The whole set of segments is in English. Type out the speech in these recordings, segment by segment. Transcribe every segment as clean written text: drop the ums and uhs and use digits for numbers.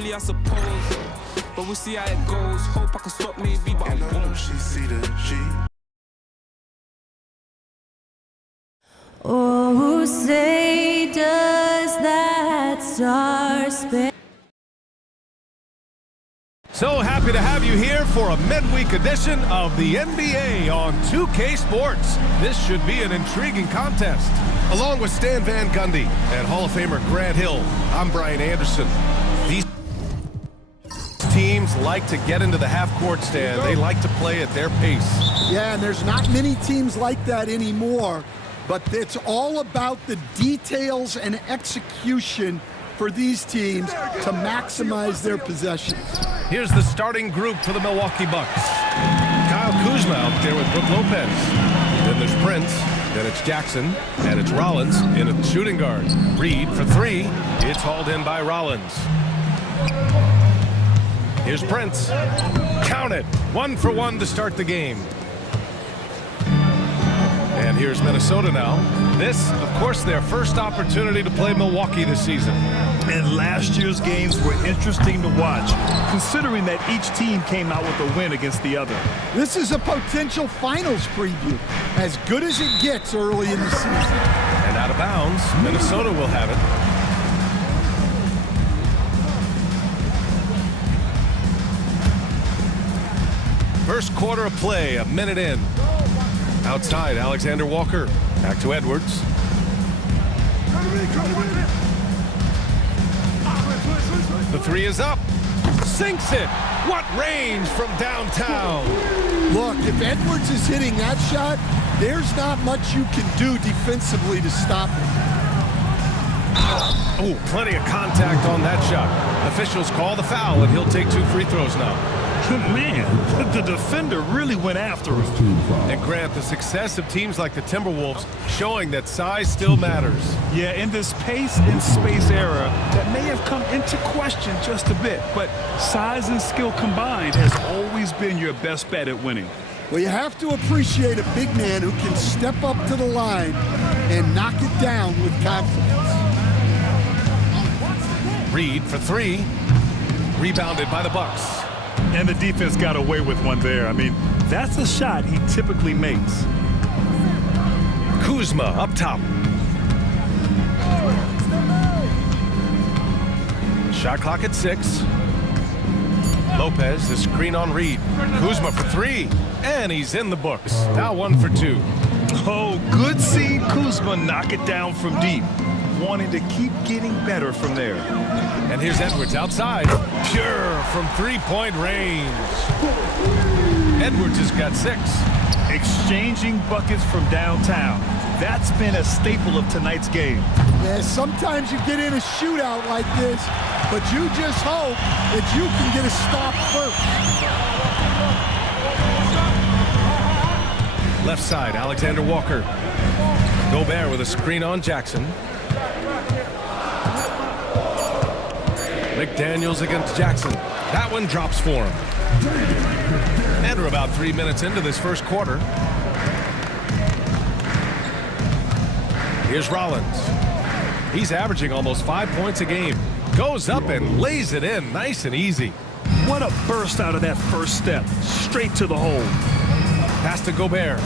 family, I suppose. But we'll see how it goes. Hope I can stop maybe, but I won't. She see the G. Oh, say does that star-spangled... So happy to have you here for a midweek edition of the NBA on 2K Sports. This should be an intriguing contest. Along with Stan Van Gundy and Hall of Famer Grant Hill, I'm Brian Anderson. These teams like to get into the half-court stand. They like to play at their pace. Yeah, and there's not many teams like that anymore, but it's all about the details and execution for these teams to maximize their possessions. Here's the starting group for the Milwaukee Bucks. Kyle Kuzma out there with Brook Lopez. Then there's Prince, then it's Jackson, and it's Rollins in a shooting guard. Reed for three. It's hauled in by Rollins. Here's Prince. Count it. 1 for 1 to start the game. And here's Minnesota now. This, of course, their first opportunity to play Milwaukee this season. And last year's games were interesting to watch, considering that each team came out with a win against the other. This is a potential finals preview, as good as it gets early in the season. And out of bounds, Minnesota will have it. First quarter of play, a minute in. Outside, Alexander Walker. Back to Edwards. The three is up. Sinks it. What range from downtown. Look, if Edwards is hitting that shot, there's not much you can do defensively to stop him. Oh, plenty of contact on that shot. Officials call the foul, and he'll take 2 free throws now. Man, the defender really went after him. And Grant, the success of teams like the Timberwolves showing that size still matters. Yeah, in this pace and space era, that may have come into question just a bit, but size and skill combined has always been your best bet at winning. Well, you have to appreciate a big man who can step up to the line and knock it down with confidence. Reed for three. Rebounded by the Bucks. And the defense got away with one there. I mean, that's a shot he typically makes. Kuzma up top. Shot clock at 6. Lopez, the screen on Reed. Kuzma for three. And he's in the books. Now 1 for 2. Oh, good seeing Kuzma knock it down from deep. Wanting to keep getting better from there. And here's Edwards outside. Pure from three-point range. Edwards has got 6. Exchanging buckets from downtown. That's been a staple of tonight's game. Yeah, sometimes you get in a shootout like this, but you just hope that you can get a stop first. Left side, Alexander Walker. Gobert with a screen on Jackson. McDaniels against Jackson. That one drops for him. And we're about 3 minutes into this first quarter. Here's Rollins. He's averaging almost 5 points a game. Goes up and lays it in nice and easy. What a burst out of that first step. Straight to the hole. Pass to Gobert.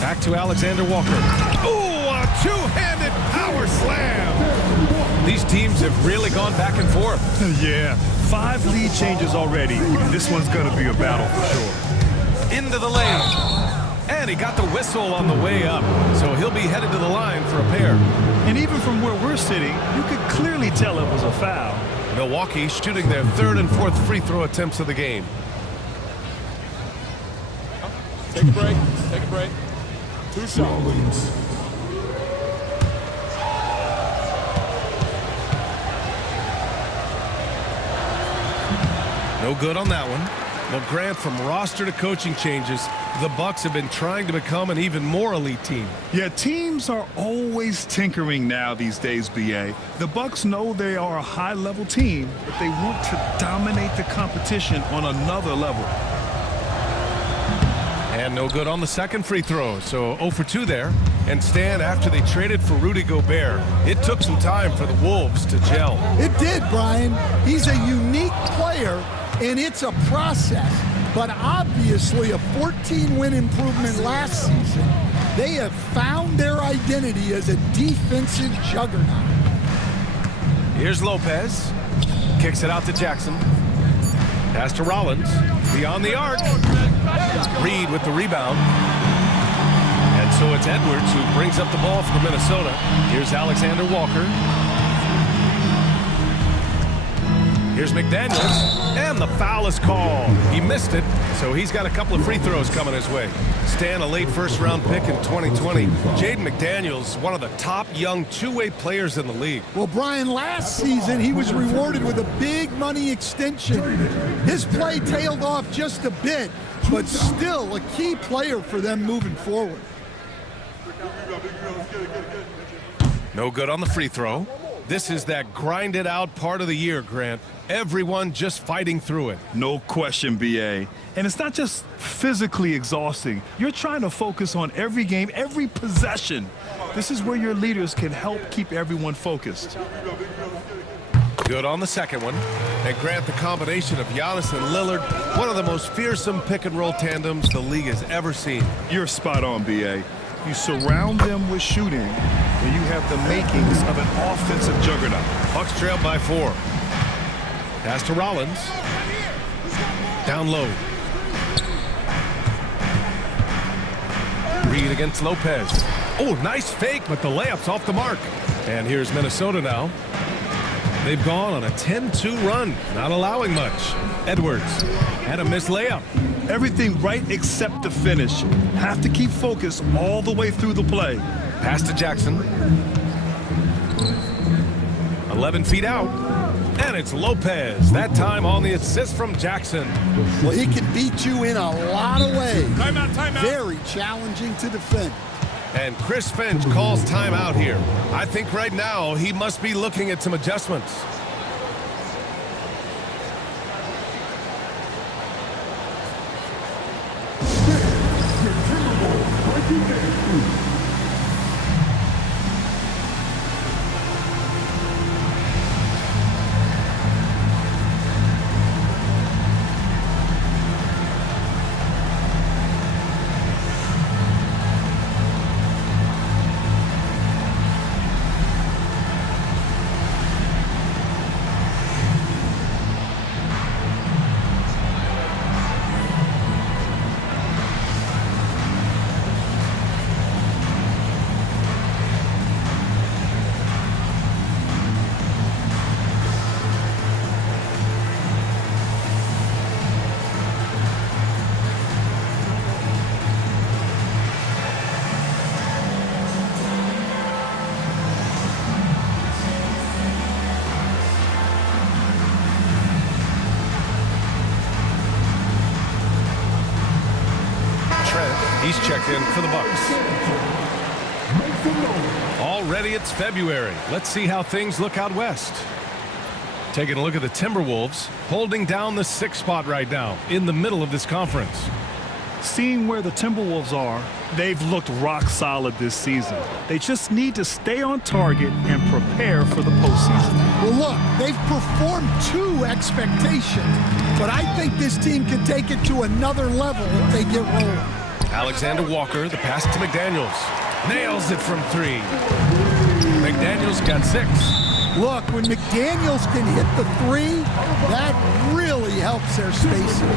Back to Alexander Walker. Ooh, a two-handed power slam. These teams have really gone back and forth. Yeah, 5 lead changes already. This one's going to be a battle for sure. Into the lane. And he got the whistle on the way up. So he'll be headed to the line for a pair. And even from where we're sitting, you could clearly tell it was a foul. Milwaukee shooting their 3rd and 4th free throw attempts of the game. Take a break. Take a break. 2 shots. No good on that one. Well, Grant, from roster to coaching changes, the Bucks have been trying to become an even more elite team. Yeah, teams are always tinkering now these days, BA. The Bucks know they are a high-level team, but they want to dominate the competition on another level. And no good on the second free throw, so 0 for 2 there. And Stan, after they traded for Rudy Gobert, it took some time for the Wolves to gel. It did, Brian. He's a unique player, and it's a process. But obviously a 14-win improvement last season. They have found their identity as a defensive juggernaut. Here's Lopez. Kicks it out to Jackson. Pass to Rollins. Beyond the arc. Reed with the rebound. And so it's Edwards who brings up the ball for Minnesota. Here's Alexander Walker. Here's McDaniels. And the foul is called. He missed it, so he's got a couple of free throws coming his way. Stan, a late first-round pick in 2020. Jaden McDaniels, one of the top young two-way players in the league. Well, Brian, last season he was rewarded with a big money extension. His play tailed off just a bit, but still a key player for them moving forward. No good on the free throw. This is that grinded out part of the year, Grant. Everyone just fighting through it. No question, BA. And it's not just physically exhausting. You're trying to focus on every game, every possession. This is where your leaders can help keep everyone focused. Good on the second one. And Grant, the combination of Giannis and Lillard, one of the most fearsome pick-and-roll tandems the league has ever seen. You're spot on, BA. You surround them with shooting, and you have the makings of an offensive juggernaut. Bucks trail by 4. Pass to Rollins. Down low. Reed against Lopez. Oh, nice fake, but the layup's off the mark. And here's Minnesota now. They've gone on a 10-2 run, not allowing much. Edwards had a missed layup. Everything right except the finish. Have to keep focused all the way through the play. Pass to Jackson. 11 feet out. And it's Lopez. That time on the assist from Jackson. Well, he can beat you in a lot of ways. Timeout, timeout. Very challenging to defend. And Chris Finch calls timeout here. I think right now he must be looking at some adjustments. He's checked in for the Bucks. Already it's February. Let's see how things look out west. Taking a look at the Timberwolves, holding down the 6th spot right now in the middle of this conference. Seeing where the Timberwolves are, they've looked rock solid this season. They just need to stay on target and prepare for the postseason. Well, look, they've performed to expectations, but I think this team can take it to another level if they get rolling. Alexander Walker, the pass to McDaniels. Nails it from 3. McDaniels got 6. Look, when McDaniels can hit the 3, that really helps their spacing.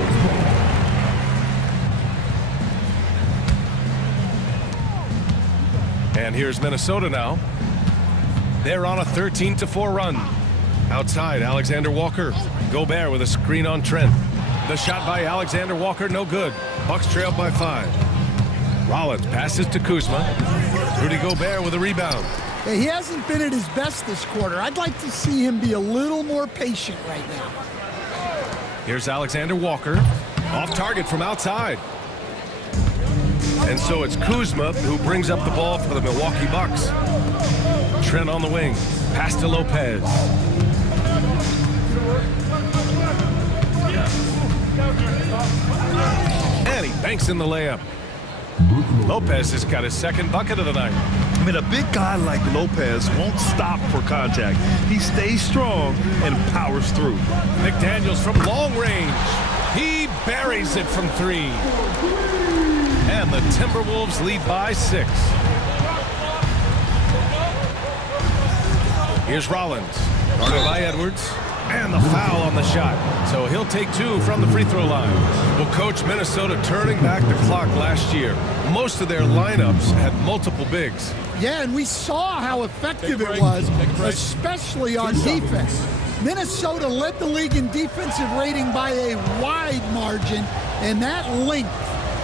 And here's Minnesota now. They're on a 13-4 run. Outside, Alexander Walker. Gobert with a screen on Trent. The shot by Alexander Walker, no good. Bucks trail by 5. Rollins passes to Kuzma. Rudy Gobert with a rebound. Hey, he hasn't been at his best this quarter. I'd like to see him be a little more patient right now. Here's Alexander Walker. Off target from outside. And so it's Kuzma who brings up the ball for the Milwaukee Bucks. Trent on the wing. Pass to Lopez. And he Banks in the layup. Lopez has got his second bucket of the night. I mean, a big guy like Lopez won't stop for contact. He stays strong and powers through. McDaniels from long range. He buries it from 3. And the Timberwolves lead by 6. Here's Rollins. Guarded by Edwards. And the foul on the shot. So he'll take 2 from the free throw line. Well, Coach, Minnesota turning back the clock last year. Most of their lineups had multiple bigs. Yeah, and we saw how effective it was, especially on defense. Minnesota led the league in defensive rating by a wide margin, and that length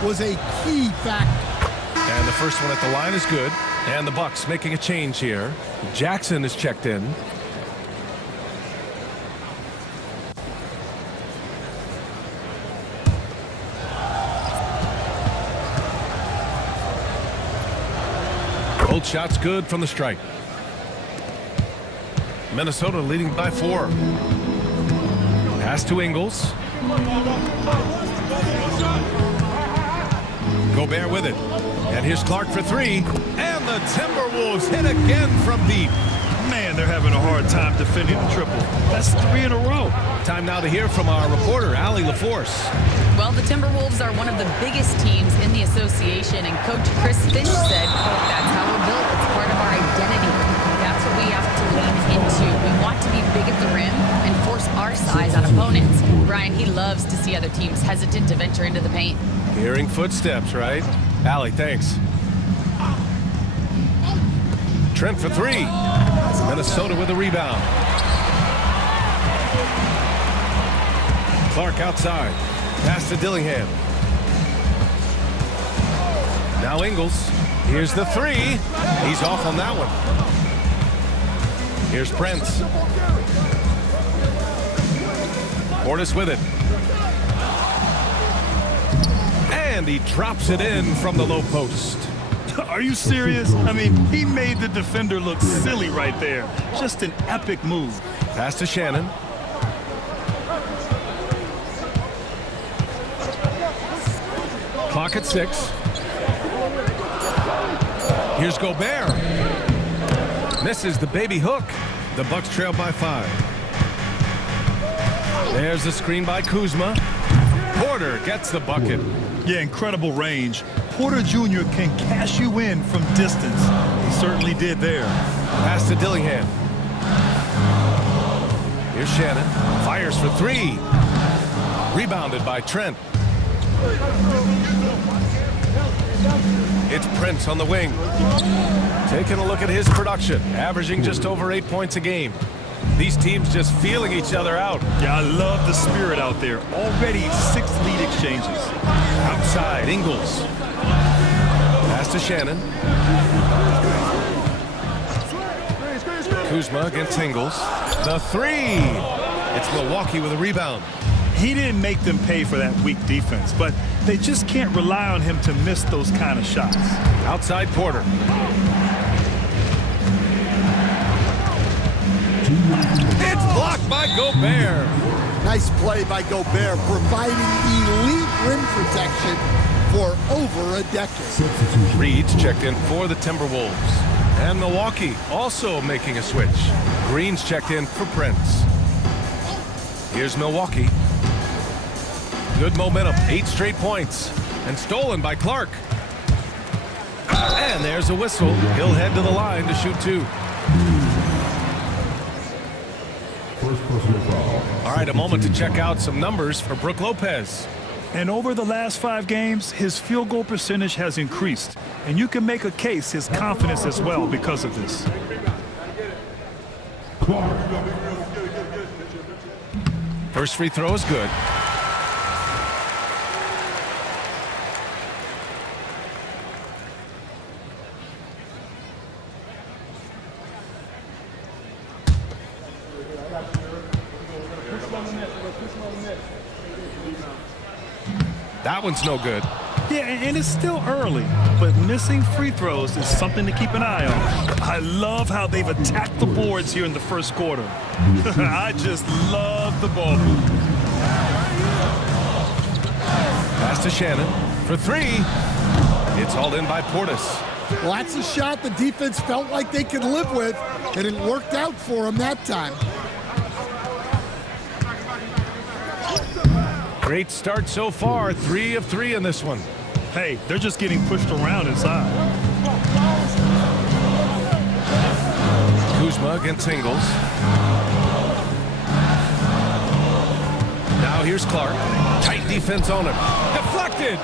was a key factor. And the first one at the line is good. And the Bucks making a change here. Jackson is checked in. Both shots good from the strike. Minnesota leading by 4. Pass to Ingles. Gobert with it. And here's Clark for 3. And the Timberwolves hit again from deep. Man, they're having a hard time defending the triple. That's 3 in a row. Time now to hear from our reporter, Allie LaForce. Well, the Timberwolves are one of the biggest teams in the association, and Coach Chris Finch said, quote, "That's how we're built. It's part of our identity. That's what we have to lean into. We want to be big at the rim and force our size on opponents." Brian, he loves to see other teams hesitant to venture into the paint. Hearing footsteps, right? Allie, thanks. Trent for 3. Minnesota with a rebound. Clark outside. Pass to Dillingham. Now Ingles. Here's the 3. He's off on that one. Here's Prince. Portis with it. And he drops it in from the low post. Are you serious? I mean, he made the defender look silly right there. Just an epic move. Pass to Shannon. Clock at 6. Here's Gobert. Misses the baby hook. The Bucks trail by 5. There's a screen by Kuzma. Porter gets the bucket. Yeah, incredible range. Porter Jr. can cash you in from distance. He certainly did there. Pass to Dillingham. Here's Shannon. Fires for 3. Rebounded by Trent. It's Prince on the wing. Taking a look at his production. Averaging just over 8 points a game. These teams just feeling each other out. Yeah, I love the spirit out there. Already 6 lead exchanges. Outside, Ingles. Pass to Shannon. Kuzma against Ingles. The 3. It's Milwaukee with a rebound. He didn't make them pay for that weak defense, but they just can't rely on him to miss those kind of shots. Outside Porter. It's blocked by Gobert. Nice play by Gobert, providing elite rim protection for over a decade. Reed's checked in for the Timberwolves. And Milwaukee also making a switch. Green's checked in for Prince. Here's Milwaukee. Good momentum, 8 straight points. And stolen by Clark. And there's a whistle. He'll head to the line to shoot 2. All right, a moment to check out some numbers for Brook Lopez. And over the last 5 games, his field goal percentage has increased. And you can make a case his confidence as well because of this. First free throw is good. That one's no good. Yeah, and it's still early, but missing free throws is something to keep an eye on. I love how they've attacked the boards here in the first quarter. I just love the ball movement. Pass to Shannon. for three. It's hauled in by Portis. Well, that's a shot the defense felt like they could live with, and it worked out for them that time. Great start so far, 3 of 3 in this one. Hey, they're just getting pushed around inside. Kuzma against Ingles. Now here's Clark. Tight defense on him. Deflected!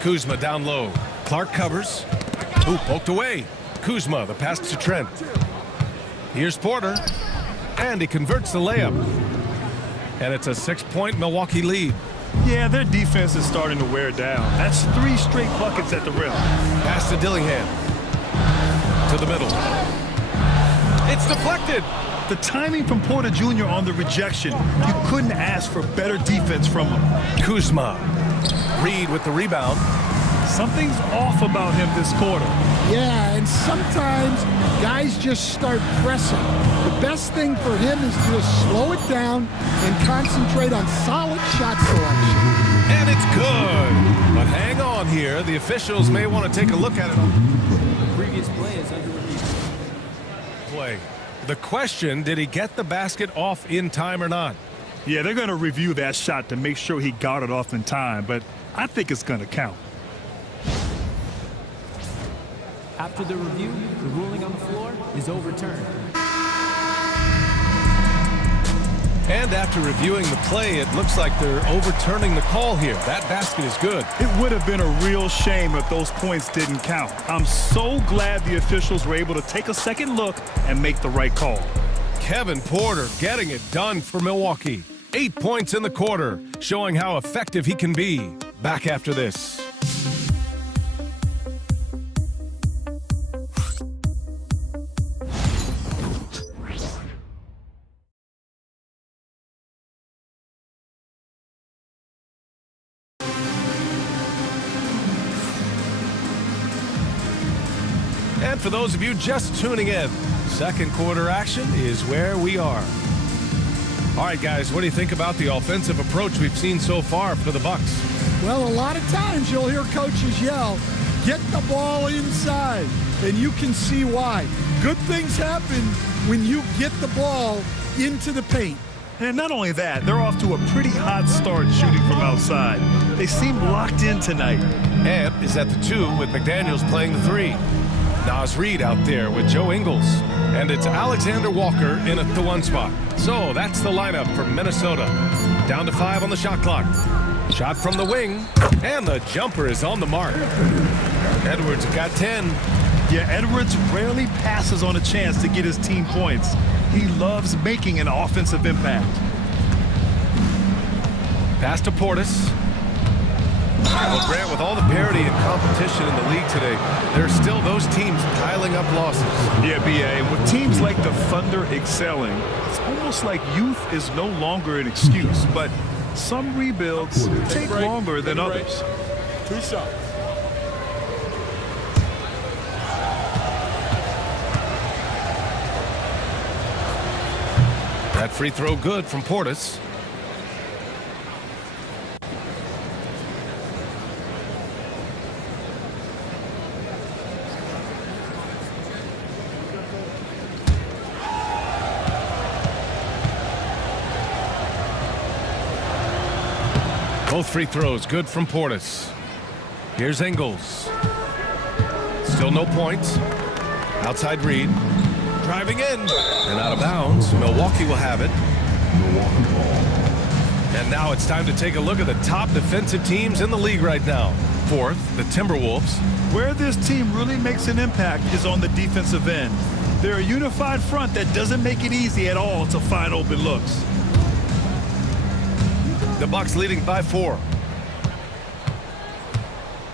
Kuzma down low. Clark covers. Ooh, poked away. Kuzma, the pass to Trent. Here's Porter. And he converts the layup. And it's a 6-point Milwaukee lead. Yeah, their defense is starting to wear down. That's 3 straight buckets at the rim. Pass to Dillingham. To the middle. It's deflected. The timing from Porter Jr. on the rejection, you couldn't ask for better defense from him. Kuzma. Reed with the rebound. Something's off about him this quarter. Yeah, and sometimes guys just start pressing. The best thing for him is to just slow it down and concentrate on solid shot selection. And it's good. But hang on here. The officials may want to take a look at it. Previous play is under review. Play. The question, did he get the basket off in time or not? Yeah, they're going to review that shot to make sure he got it off in time, but I think it's going to count. After the review, the ruling on the floor is overturned. And after reviewing the play, it looks like they're overturning the call here. That basket is good. It would have been a real shame if those points didn't count. I'm so glad the officials were able to take a second look and make the right call. Kevin Porter getting it done for Milwaukee. 8 points in the quarter, showing how effective he can be. Back after this. And for those of you just tuning in, second quarter action is where we are. All right, guys, what do you think about the offensive approach we've seen so far for the Bucks? Well, a lot of times you'll hear coaches yell, get the ball inside, and you can see why. Good things happen when you get the ball into the paint. And not only that, they're off to a pretty hot start shooting from outside. They seem locked in tonight. Amp is at the 2 with McDaniels playing the 3. Nas Reed out there with Joe Ingles. And it's Alexander Walker in at the 1 spot. So that's the lineup for Minnesota. Down to 5 on the shot clock. Shot from the wing. And the jumper is on the mark. Edwards got 10. Yeah, Edwards rarely passes on a chance to get his team points. He loves making an offensive impact. Pass to Portis. Well, Grant, with all the parity and competition in the league today, there are still those teams piling up losses. Yeah, BA, and with teams like the Thunder excelling, it's almost like youth is no longer an excuse, but some rebuilds take longer than others. 2 shots. That free throw good from Portis. Both free throws good from Portis. Here's Ingles. Still no points. Outside Reed. Driving in. And out of bounds. Milwaukee will have it. And now it's time to take a look at the top defensive teams in the league right now. 4th, the Timberwolves. Where this team really makes an impact is on the defensive end. They're a unified front that doesn't make it easy at all to find open looks. The Bucks leading by 4.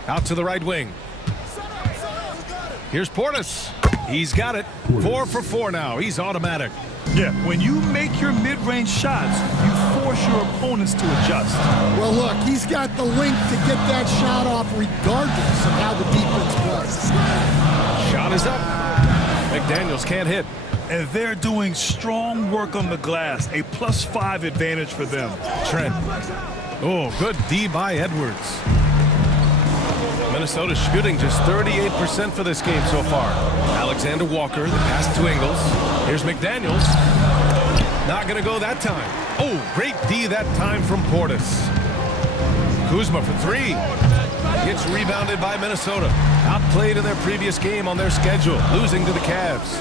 Out to the right wing. Here's Portis. He's got it. 4 for 4 now. He's automatic. Yeah, when you make your mid-range shots, you force your opponents to adjust. Well, look, he's got the length to get that shot off regardless of how the defense plays. Shot is up. McDaniels can't hit. And they're doing strong work on the glass. A +5 advantage for them. Trent. Oh, good D by Edwards. Minnesota shooting just 38% for this game so far. Alexander Walker, the pass to Ingles. Here's McDaniels. Not going to go that time. Oh, great D that time from Portis. Kuzma for three. Gets rebounded by Minnesota. Outplayed in their previous game on their schedule, losing to the Cavs.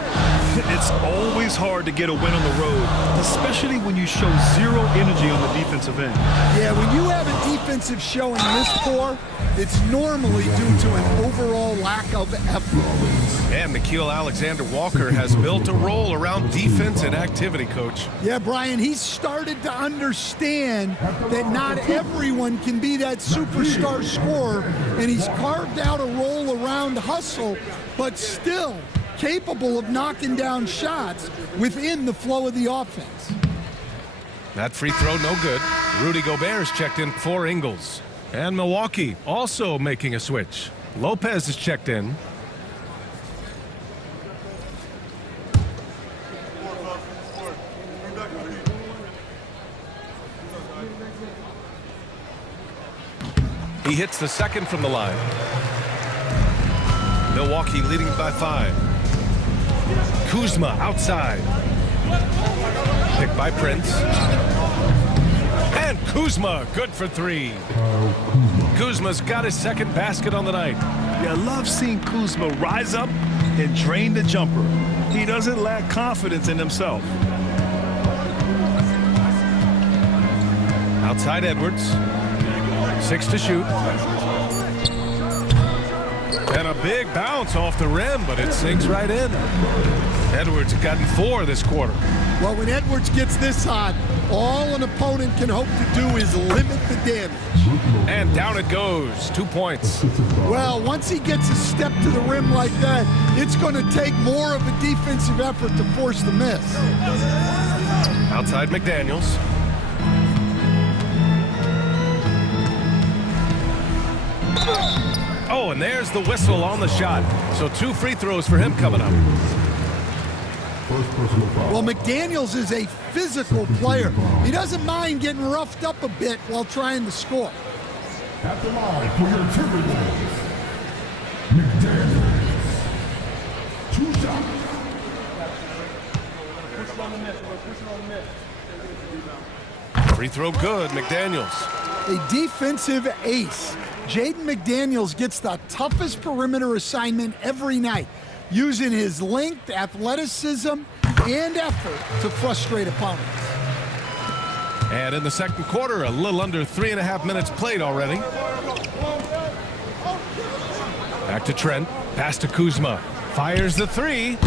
It's always hard to get a win on the road, especially when you show zero energy on the defensive end. Yeah, when you have a defensive showing this poor, it's normally due to an overall lack of effort. And Nickeil Alexander-Walker has built a role around defense and activity, Coach. Yeah, Brian, he's started to understand that not everyone can be that superstar scorer, and he's carved out a role around hustle, but still capable of knocking down shots within the flow of the offense. That free throw no good. Rudy Gobert's checked in for Ingles. And Milwaukee also making a switch. Lopez is checked in. He hits the second from the line. Milwaukee leading by 5. Kuzma outside. Picked by Prince. And Kuzma, good for 3. Kuzma's got his second basket on the night. Yeah, I love seeing Kuzma rise up and drain the jumper. He doesn't lack confidence in himself. Outside Edwards. 6 to shoot. And a big bounce off the rim, but it sinks right in. Edwards has gotten 4 this quarter. Well, when Edwards gets this hot, all an opponent can hope to do is limit the damage. And down it goes. 2 points. Well, once he gets a step to the rim like that, it's going to take more of a defensive effort to force the miss. Outside McDaniels. Oh, and there's the whistle on the shot. So 2 free throws for him coming up. Well, McDaniels is a physical player. He doesn't mind getting roughed up a bit while trying to score. At the line for your Timberwolves, McDaniels. 2 shots. Free throw good, McDaniels. A defensive ace. Jaden McDaniels gets the toughest perimeter assignment every night, using his length, athleticism, and effort to frustrate opponents. And in the second quarter, a little under 3.5 minutes played already. Back to Trent. Pass to Kuzma. Fires the 3.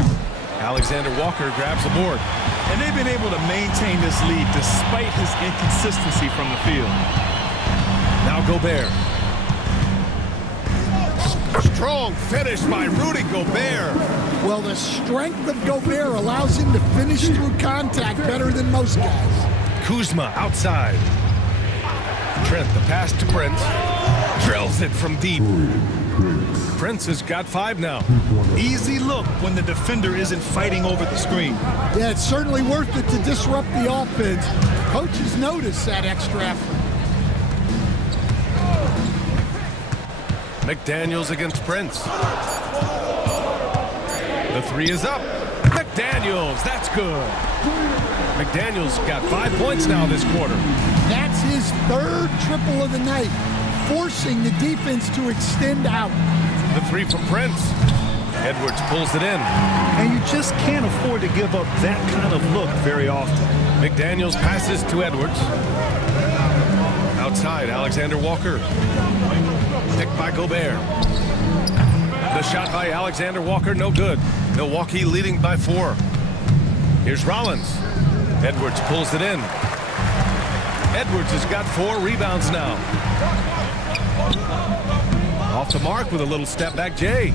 Alexander Walker grabs the board. And they've been able to maintain this lead despite his inconsistency from the field. Now Gobert. Strong finish by Rudy Gobert. Well, the strength of Gobert allows him to finish through contact better than most guys. Kuzma outside. Trent, the pass to Prince. Drills it from deep. Prince has got 5 now. Easy look when the defender isn't fighting over the screen. Yeah, it's certainly worth it to disrupt the offense. Coaches notice that extra effort. McDaniels against Prince. The 3 is up. McDaniels, that's good. McDaniels got 5 points now this quarter. That's his 3rd triple of the night, forcing the defense to extend out. The 3 from Prince. Edwards pulls it in. And you just can't afford to give up that kind of look very often. McDaniels passes to Edwards. Outside, Alexander Walker. Picked by Gobert. The shot by Alexander Walker, no good. Milwaukee leading by 4. Here's Rollins. Edwards pulls it in. Edwards has got 4 rebounds now. Off the mark with a little step back, Jay.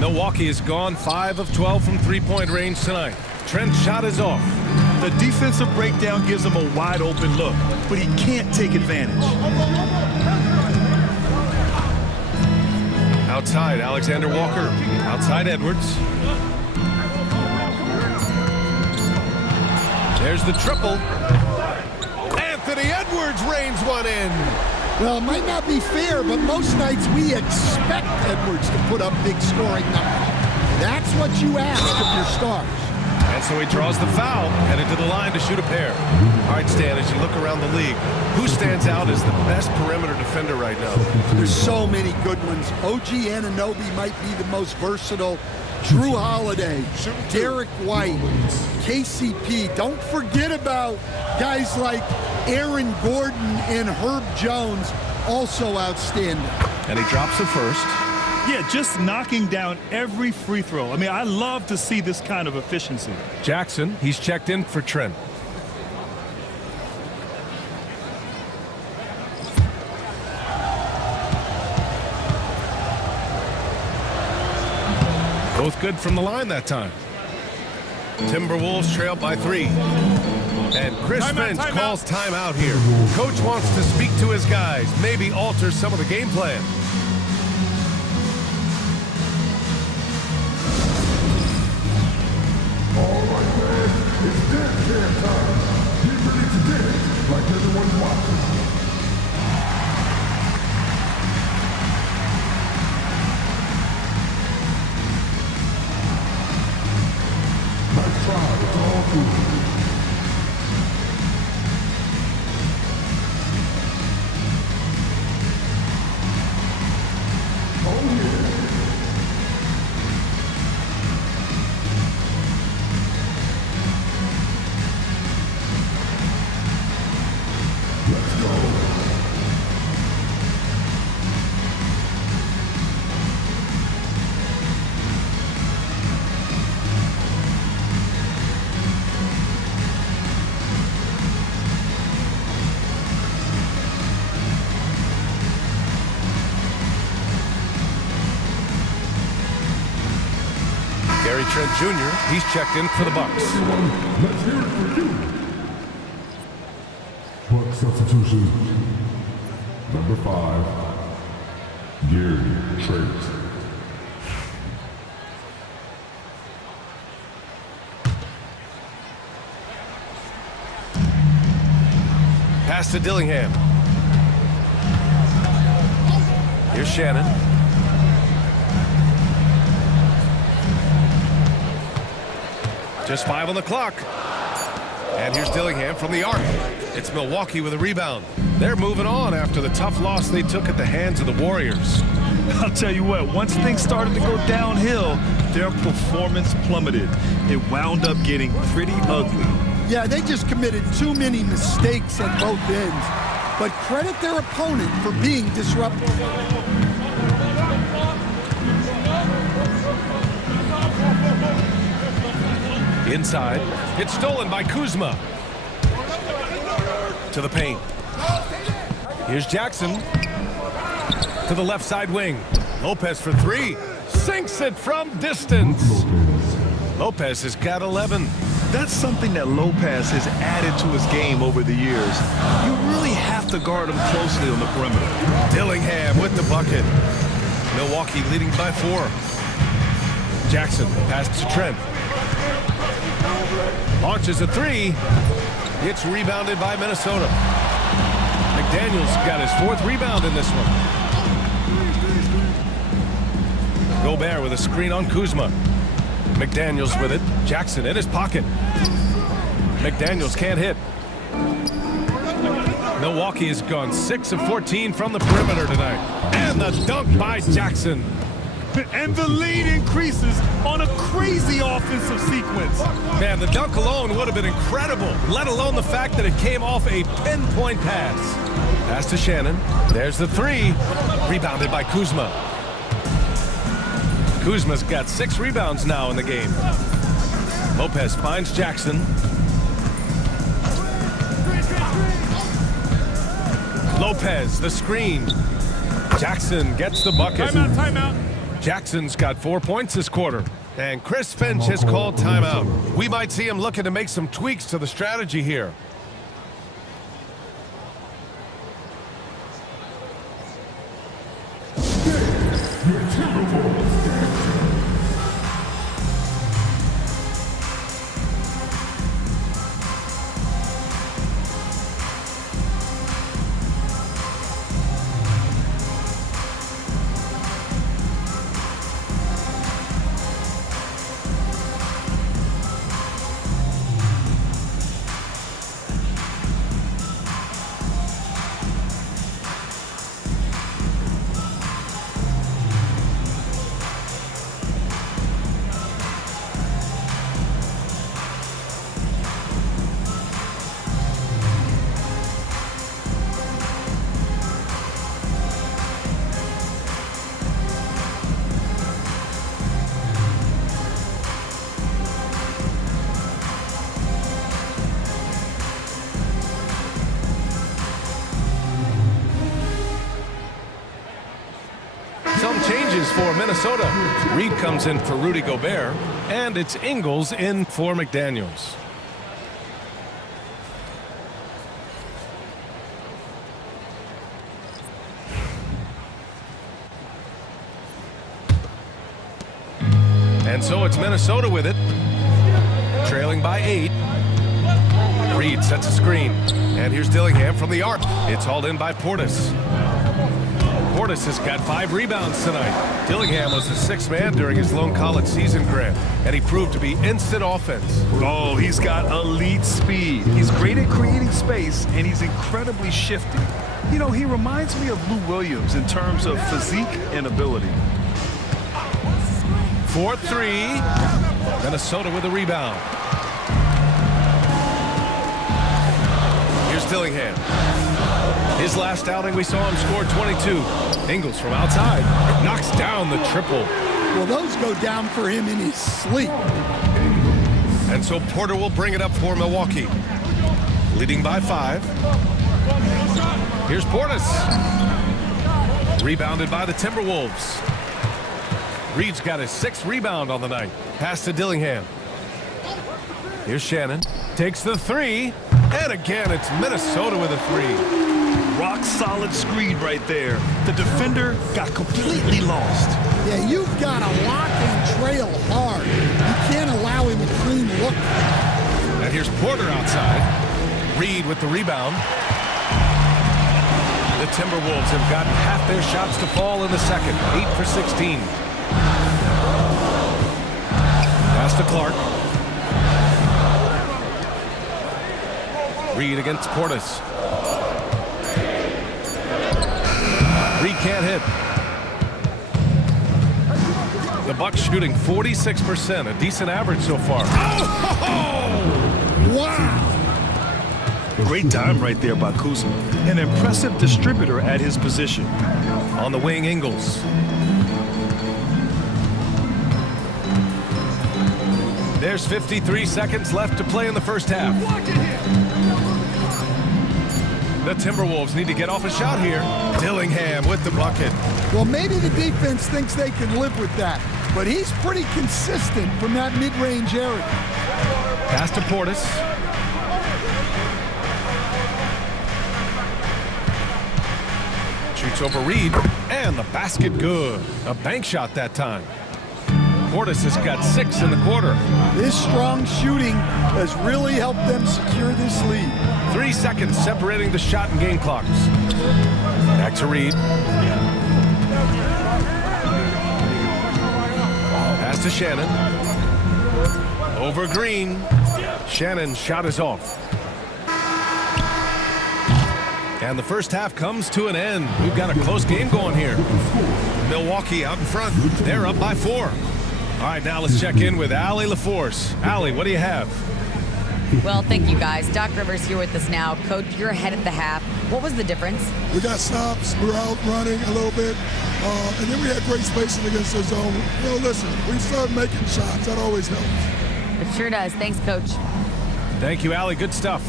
Milwaukee has gone 5 of 12 from 3-point range tonight. Trent's shot is off. The defensive breakdown gives him a wide open look, but he can't take advantage. Outside, Alexander Walker. Outside, Edwards. There's the triple. Anthony Edwards rains one in. Well, it might not be fair, but most nights we expect Edwards to put up big scoring numbers. That's what you ask of your stars. And so he draws the foul, headed to the line to shoot a pair. All right, Stan, as you look around the league, who stands out as the best perimeter defender right now? There's so many good ones. OG Anunoby might be the most versatile. Drew Holiday, Derek White, KCP. Don't forget about guys like Aaron Gordon and Herb Jones, also outstanding. And he drops the first. Yeah, just knocking down every free throw. I mean, I love to see this kind of efficiency. Jackson, he's checked in for Trent. Both good from the line that time. Timberwolves trail by 3. And Chris Finch calls timeout here. Coach wants to speak to his guys, maybe alter some of the game plan. All right, man. It's dance jam time. Get ready to dance like everyone's watching. Nice try. It's all cool. Gary Trent Jr., he's checked in for the Bucks. Let's hear it for you. Buck substitution. Number 5. Gary Trent. Pass to Dillingham. Here's Shannon. Just 5 on the clock. And here's Dillingham from the arc. It's Milwaukee with a rebound. They're moving on after the tough loss they took at the hands of the Warriors. I'll tell you what, once things started to go downhill, their performance plummeted. It wound up getting pretty ugly. Yeah, they just committed too many mistakes at both ends. But credit their opponent for being disruptive. Inside, it's stolen by Kuzma. To the paint. Here's Jackson. To the left side wing. Lopez for 3. Sinks it from distance. Lopez has got 11. That's something that Lopez has added to his game over the years. You really have to guard him closely on the perimeter. Dillingham with the bucket. Milwaukee leading by 4. Jackson passes to Trent. Launches a 3. It's rebounded by Minnesota. McDaniels got his 4th rebound in this one. Gobert with a screen on Kuzma. McDaniels with it. Jackson in his pocket. McDaniels can't hit. Milwaukee has gone 6 of 14 from the perimeter tonight. And the dunk by Jackson. And the lead increases on a crazy offensive sequence. Man, the dunk alone would have been incredible, let alone the fact that it came off a pinpoint pass. Pass to Shannon. There's the 3. Rebounded by Kuzma. Kuzma's got 6 rebounds now in the game. Lopez finds Jackson. Lopez, the screen. Jackson gets the bucket. Timeout. Jackson's got 4 points this quarter. And Chris Finch has called timeout. We might see him looking to make some tweaks to the strategy here. changes for Minnesota. Reed comes in for Rudy Gobert, and it's Ingles in for McDaniels. And so it's Minnesota with it, trailing by 8. Reed sets a screen, and here's Dillingham from the arc. It's hauled in by Portis. Portis has got 5 rebounds tonight. Dillingham was the 6th man during his lone college season grant, and he proved to be instant offense. Oh, he's got elite speed. He's great at creating space, and he's incredibly shifty. You know, he reminds me of Lou Williams in terms of physique and ability. 4-3. Minnesota with a rebound. Here's Dillingham. His last outing, we saw him score 22. Ingles from outside knocks down the triple. Well, those go down for him in his sleep. And so Porter will bring it up for Milwaukee. Leading by 5. Here's Portis. Rebounded by the Timberwolves. Reed's got his 6th rebound on the night. Pass to Dillingham. Here's Shannon. Takes the 3. And again, it's Minnesota with a 3. Rock solid screen right there. The defender got completely lost. Yeah, you've got to lock and trail hard. You can't allow him a clean look. And here's Porter outside. Reed with the rebound. The Timberwolves have gotten half their shots to fall in the second. 8 for 16. Pass to Clark. Reed against Portis. Reed can't hit. The Bucks shooting 46%, a decent average so far. Oh! Wow! Great time right there by Kuzma. An impressive distributor at his position. On the wing, Ingles. There's 53 seconds left to play in the first half. The Timberwolves need to get off a shot here. Dillingham with the bucket. Well, maybe the defense thinks they can live with that, but he's pretty consistent from that mid-range area. Pass to Portis. Shoots over Reed, and the basket good. A bank shot that time. Portis has got 6 in the quarter. This strong shooting has really helped them secure this lead. 3 seconds separating the shot and game clocks. Back to Reed. Pass to Shannon. Over Green. Shannon's shot is off. And the first half comes to an end. We've got a close game going here. Milwaukee out in front. They're up by 4. All right, now let's check in with Allie LaForce. Allie, what do you have? Well, thank you, guys. Doc Rivers here with us now. Coach, you're ahead at the half. What was the difference? We got stops. We were out running a little bit. And then we had great spacing against the zone. You know, listen, we started making shots. That always helps. It sure does. Thanks, Coach. Thank you, Allie. Good stuff.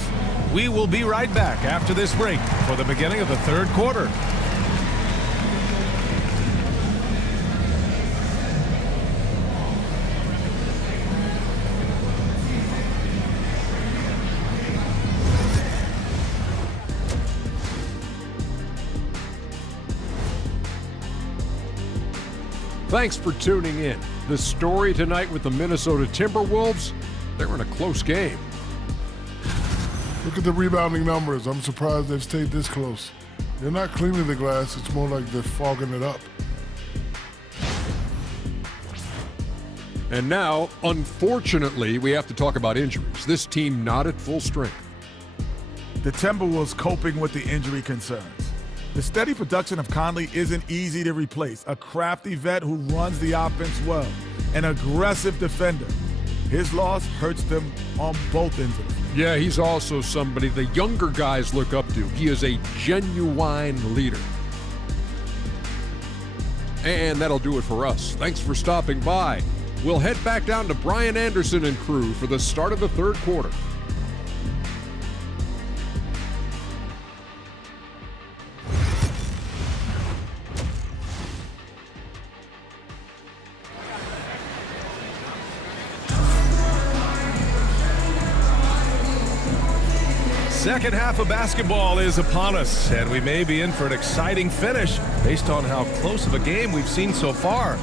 We will be right back after this break for the beginning of the third quarter. Thanks for tuning in. The story tonight with the Minnesota Timberwolves, they're in a close game. Look at the rebounding numbers. I'm surprised they've stayed this close. They're not cleaning the glass. It's more like they're fogging it up. And now, unfortunately, we have to talk about injuries. This team not at full strength. The Timberwolves coping with the injury concerns. The steady production of Conley isn't easy to replace. A crafty vet who runs the offense well. An aggressive defender. His loss hurts them on both ends of it. Yeah, he's also somebody the younger guys look up to. He is a genuine leader. And that'll do it for us. Thanks for stopping by. We'll head back down to Brian Anderson and crew for the start of the third quarter. second half of basketball is upon us, and we may be in for an exciting finish based on how close of a game we've seen so far.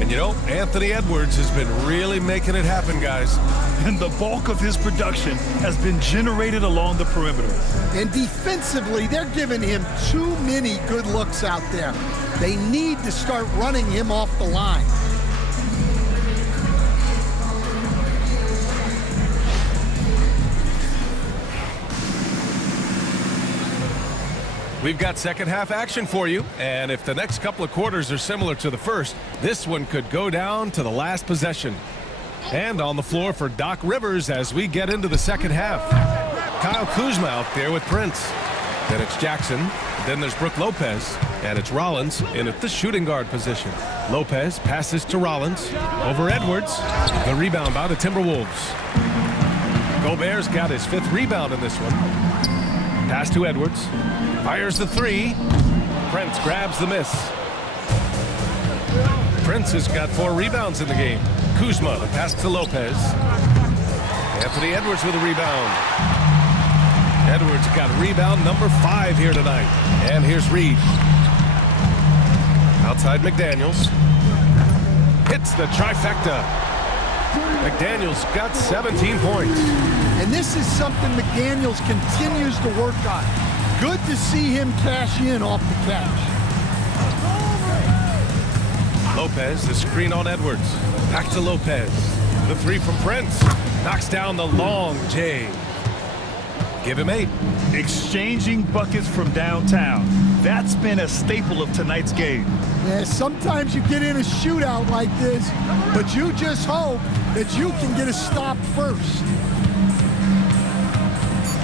And you know, Anthony Edwards has been really making it happen, guys. And the bulk of his production has been generated along the perimeter. And defensively, they're giving him too many good looks out there. They need to start running him off the line. We've got second half action for you, and if the next couple of quarters are similar to the first, this one could go down to the last possession. And on the floor for Doc Rivers as we get into the second half. Kyle Kuzma out there with Prince. Then it's Jackson. Then there's Brook Lopez. And it's Rollins in at the shooting guard position. Lopez passes to Rollins. Over Edwards. The rebound by the Timberwolves. Gobert's got his 5th rebound in this one. Pass to Edwards. Fires the 3. Prince grabs the miss. Prince has got 4 rebounds in the game. Kuzma, the pass to Lopez. Anthony Edwards with a rebound. Edwards got rebound number 5 here tonight. And here's Reed. Outside McDaniels. Hits the trifecta. McDaniels got 17 points. And this is something McDaniels continues to work on. Good to see him cash in off the catch. Lopez, the screen on Edwards. Back to Lopez. The 3 from Prince. Knocks down the long J. Give him 8. Exchanging buckets from downtown. That's been a staple of tonight's game. Yeah, sometimes you get in a shootout like this, but you just hope that you can get a stop first.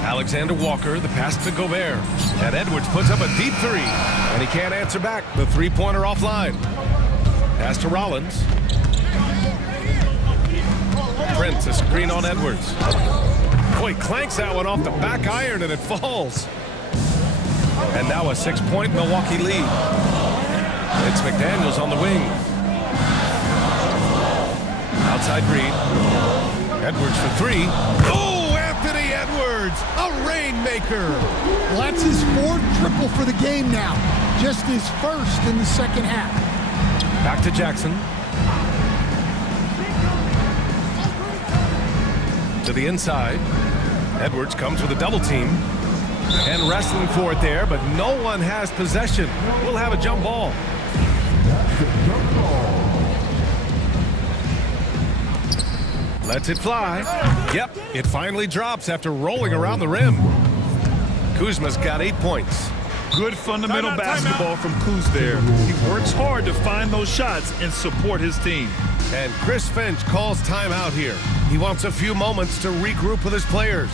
Alexander Walker, the pass to Gobert. And Edwards puts up a deep 3. And he can't answer back. The 3-pointer offline. Pass to Rollins. Prince, a screen on Edwards. Boy, clanks that one off the back iron and it falls. And now a 6-point Milwaukee lead. It's McDaniels on the wing. Outside Reed. Edwards for 3. Oh, Anthony Edwards, a rainmaker. Well, that's his 4th triple for the game now. Just his 1st in the second half. Back to Jackson. To the inside. Edwards comes with a double team. And wrestling for it there, but no one has possession. We'll have a jump ball. Lets it fly. Yep, it finally drops after rolling around the rim. Kuzma's got 8 points. Good fundamental basketball from Kuz there. He works hard to find those shots and support his team. And Chris Finch calls timeout here. He wants a few moments to regroup with his players.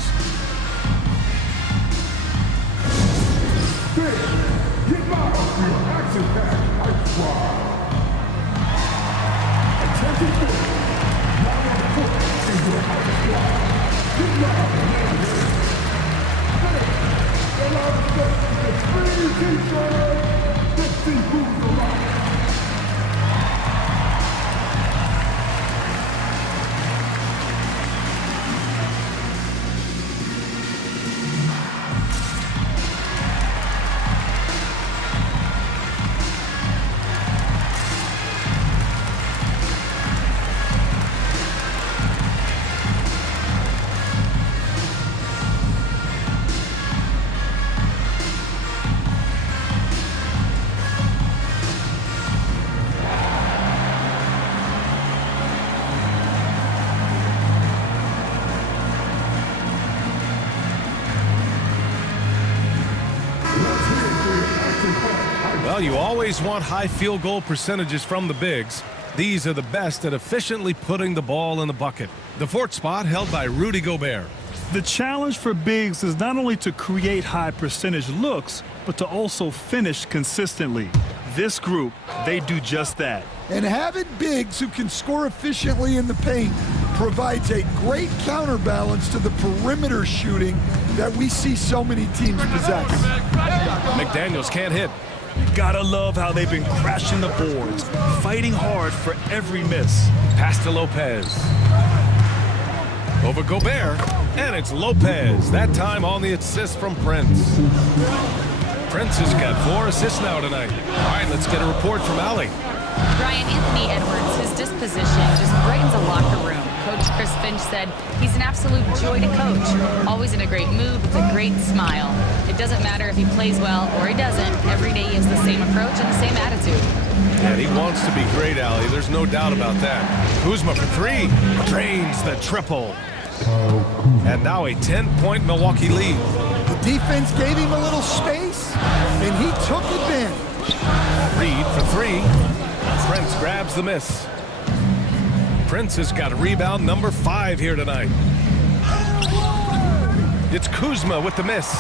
Well, you always want high field goal percentages from the bigs. These are the best at efficiently putting the ball in the bucket. The 4th spot held by Rudy Gobert. The challenge for bigs is not only to create high percentage looks, but to also finish consistently. This group, they do just that. And having bigs who can score efficiently in the paint provides a great counterbalance to the perimeter shooting that we see so many teams possess. McDaniels can't hit. Gotta love how they've been crashing the boards, fighting hard for every miss. Pass to Lopez. Over Gobert. And it's Lopez, that time on the assist from Prince. Prince has got 4 assists now tonight. All right, let's get a report from Allie. Brian, Anthony Edwards, his disposition just brightens a locker room. Coach Chris Finch said he's an absolute joy to coach. Always in a great mood with a great smile. It doesn't matter if he plays well or he doesn't. Every day he has the same approach and the same attitude. And he wants to be great, Allie. There's no doubt about that. Kuzma for 3. Drains the triple. And now a 10-point Milwaukee lead. The defense gave him a little space, and he took advantage. Reed for 3. Prince grabs the miss. Prince has got rebound number 5 here tonight. It's Kuzma with the miss.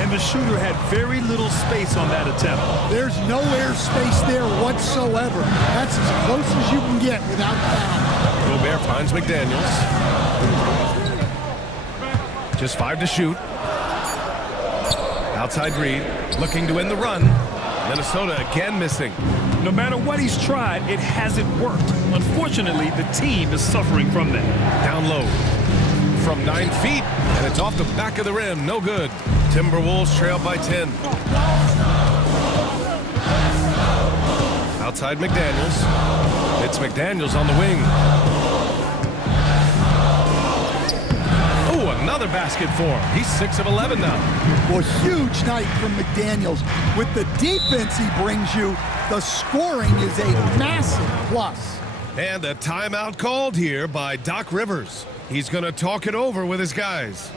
And the shooter had very little space on that attempt. There's no air space there whatsoever. That's as close as you can get without foul. Gobert finds McDaniels. Just 5 to shoot. Outside Reed, looking to win the run. Minnesota again missing. No matter what he's tried, it hasn't worked. Unfortunately, the team is suffering from that. Down low from 9 feet, and it's off the back of the rim. No good. Timberwolves trail by 10. Outside McDaniels. It's McDaniels on the wing. Oh, another basket for him. He's 6 of 11 now. Well, huge night from McDaniels. With the defense he brings you, the scoring is a massive plus. And a timeout called here by Doc Rivers. He's going to talk it over with his guys.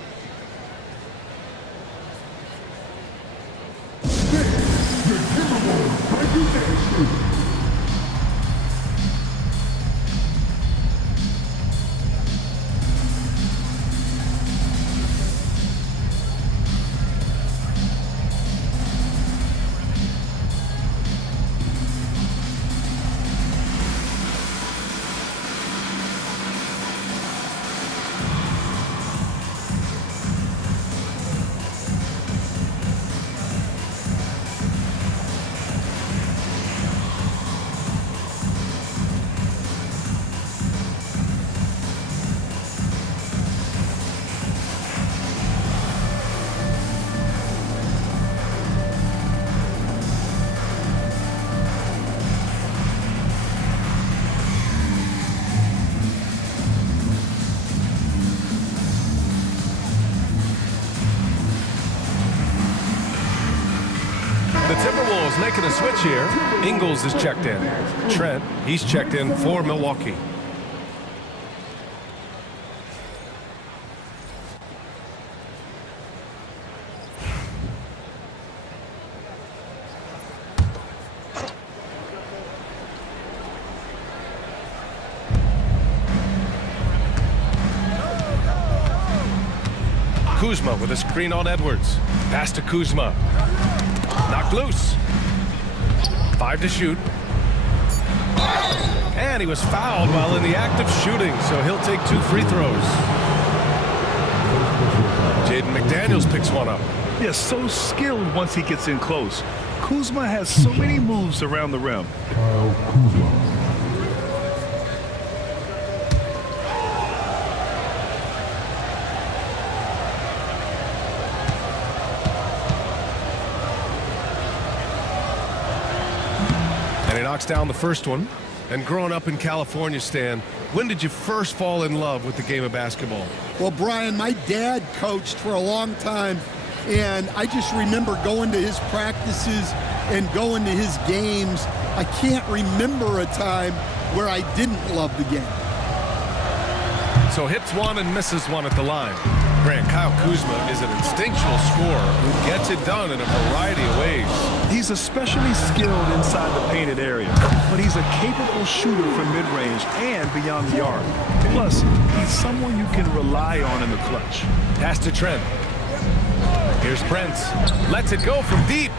The Timberwolves making a switch here. Ingles is checked in. Trent, he's checked in for Milwaukee. Kuzma with a screen on Edwards. Pass to Kuzma. Knocked loose. 5 to shoot. And he was fouled while in the act of shooting, so he'll take 2 free throws. Jaden McDaniels picks one up. Yeah, so skilled once he gets in close. Kuzma has so many moves around the rim. And he knocks down the first one. And growing up in California, Stan, when did you first fall in love with the game of basketball? Well, Brian, my dad coached for a long time, and I just remember going to his practices and going to his games. I can't remember a time where I didn't love the game. So hits one and misses one at the line. Grant, Kyle Kuzma is an instinctual scorer who gets it done in a variety of ways. He's especially skilled inside the painted area, but he's a capable shooter from mid-range and beyond the arc. Plus, he's someone you can rely on in the clutch. Pass to Trent. Here's Prince. Lets it go from deep.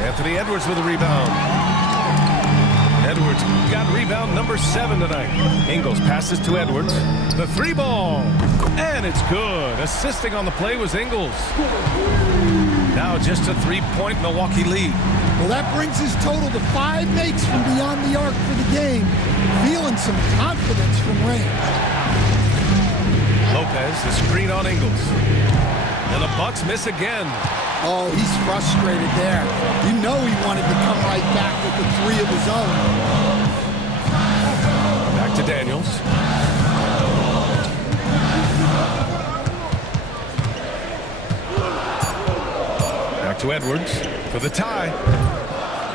Anthony Edwards with a rebound. Edwards got rebound number 7 tonight. Ingles passes to Edwards. The 3-ball. And it's good. Assisting on the play was Ingles. Now just a 3-point Milwaukee lead. Well, that brings his total to 5 makes from beyond the arc for the game. Feeling some confidence from range. Lopez Lopez, the screen on Ingles. And the Bucks miss again. Oh, he's frustrated there. You know he wanted to come right back with the three of his own. Back to Daniels. Back to Edwards for the tie.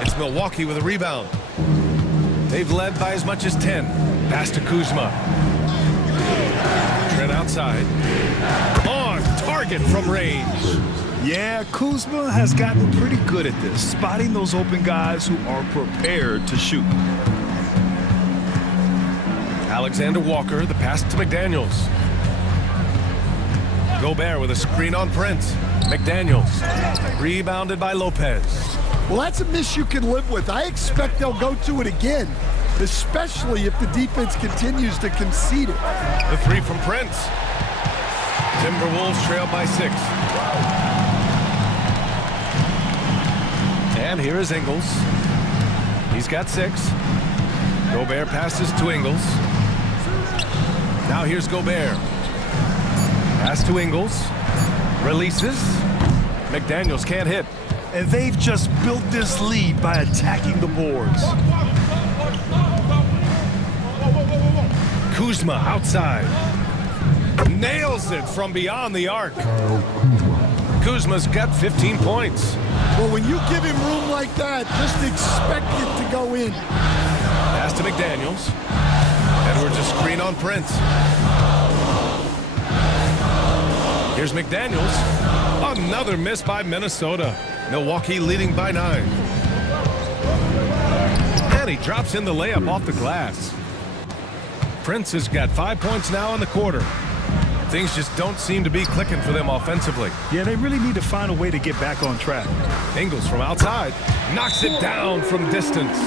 It's Milwaukee with a rebound. They've led by as much as 10. Pass to Kuzma. Trent outside. On target from range. Yeah, Kuzma has gotten pretty good at this, spotting those open guys who are prepared to shoot. Alexander Walker, the pass to McDaniels. Gobert with a screen on Prince. McDaniels, rebounded by Lopez. Well, that's a miss you can live with. I expect they'll go to it again, especially if the defense continues to concede it. The three from Prince. Timberwolves trail by 6. And here is Ingles. He's got 6. Gobert passes to Ingles. Now here's Gobert. Pass to Ingles. Releases. McDaniels can't hit. And they've just built this lead by attacking the boards. Kuzma outside. Nails it from beyond the arc. Kuzma's got 15 points. Well, when you give him room like that, just expect it to go in. Pass to McDaniels. Edwards a screen on Prince. Here's McDaniels. Another miss by Minnesota. Milwaukee leading by 9. And he drops in the layup off the glass. Prince has got 5 points now in the quarter. Things just don't seem to be clicking for them offensively. Yeah, they really need to find a way to get back on track. Ingles from outside knocks it down from distance.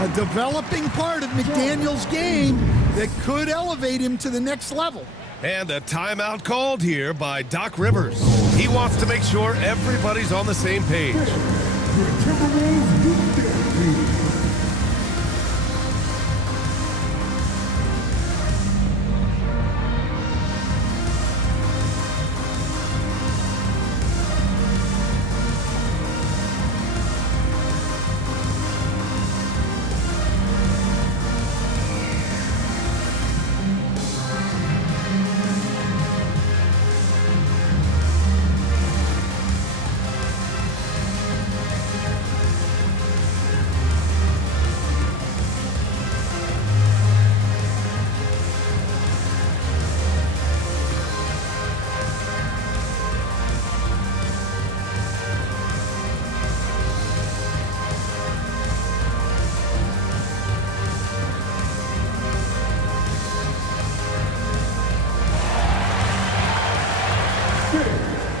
A developing part of McDaniels' game that could elevate him to the next level. And a timeout called here by Doc Rivers. He wants to make sure everybody's on the same page.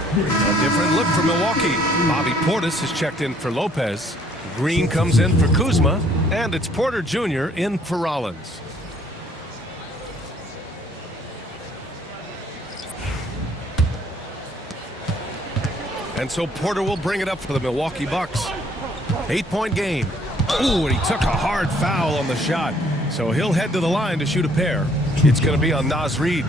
A different look for Milwaukee. Bobby Portis has checked in for Lopez. Green comes in for Kuzma. And it's Porter Jr. in for Rollins. And so Porter will bring it up for the Milwaukee Bucks. 8-point game. Ooh, and he took a hard foul on the shot. So he'll head to the line to shoot a pair. It's going to be on Naz Reid.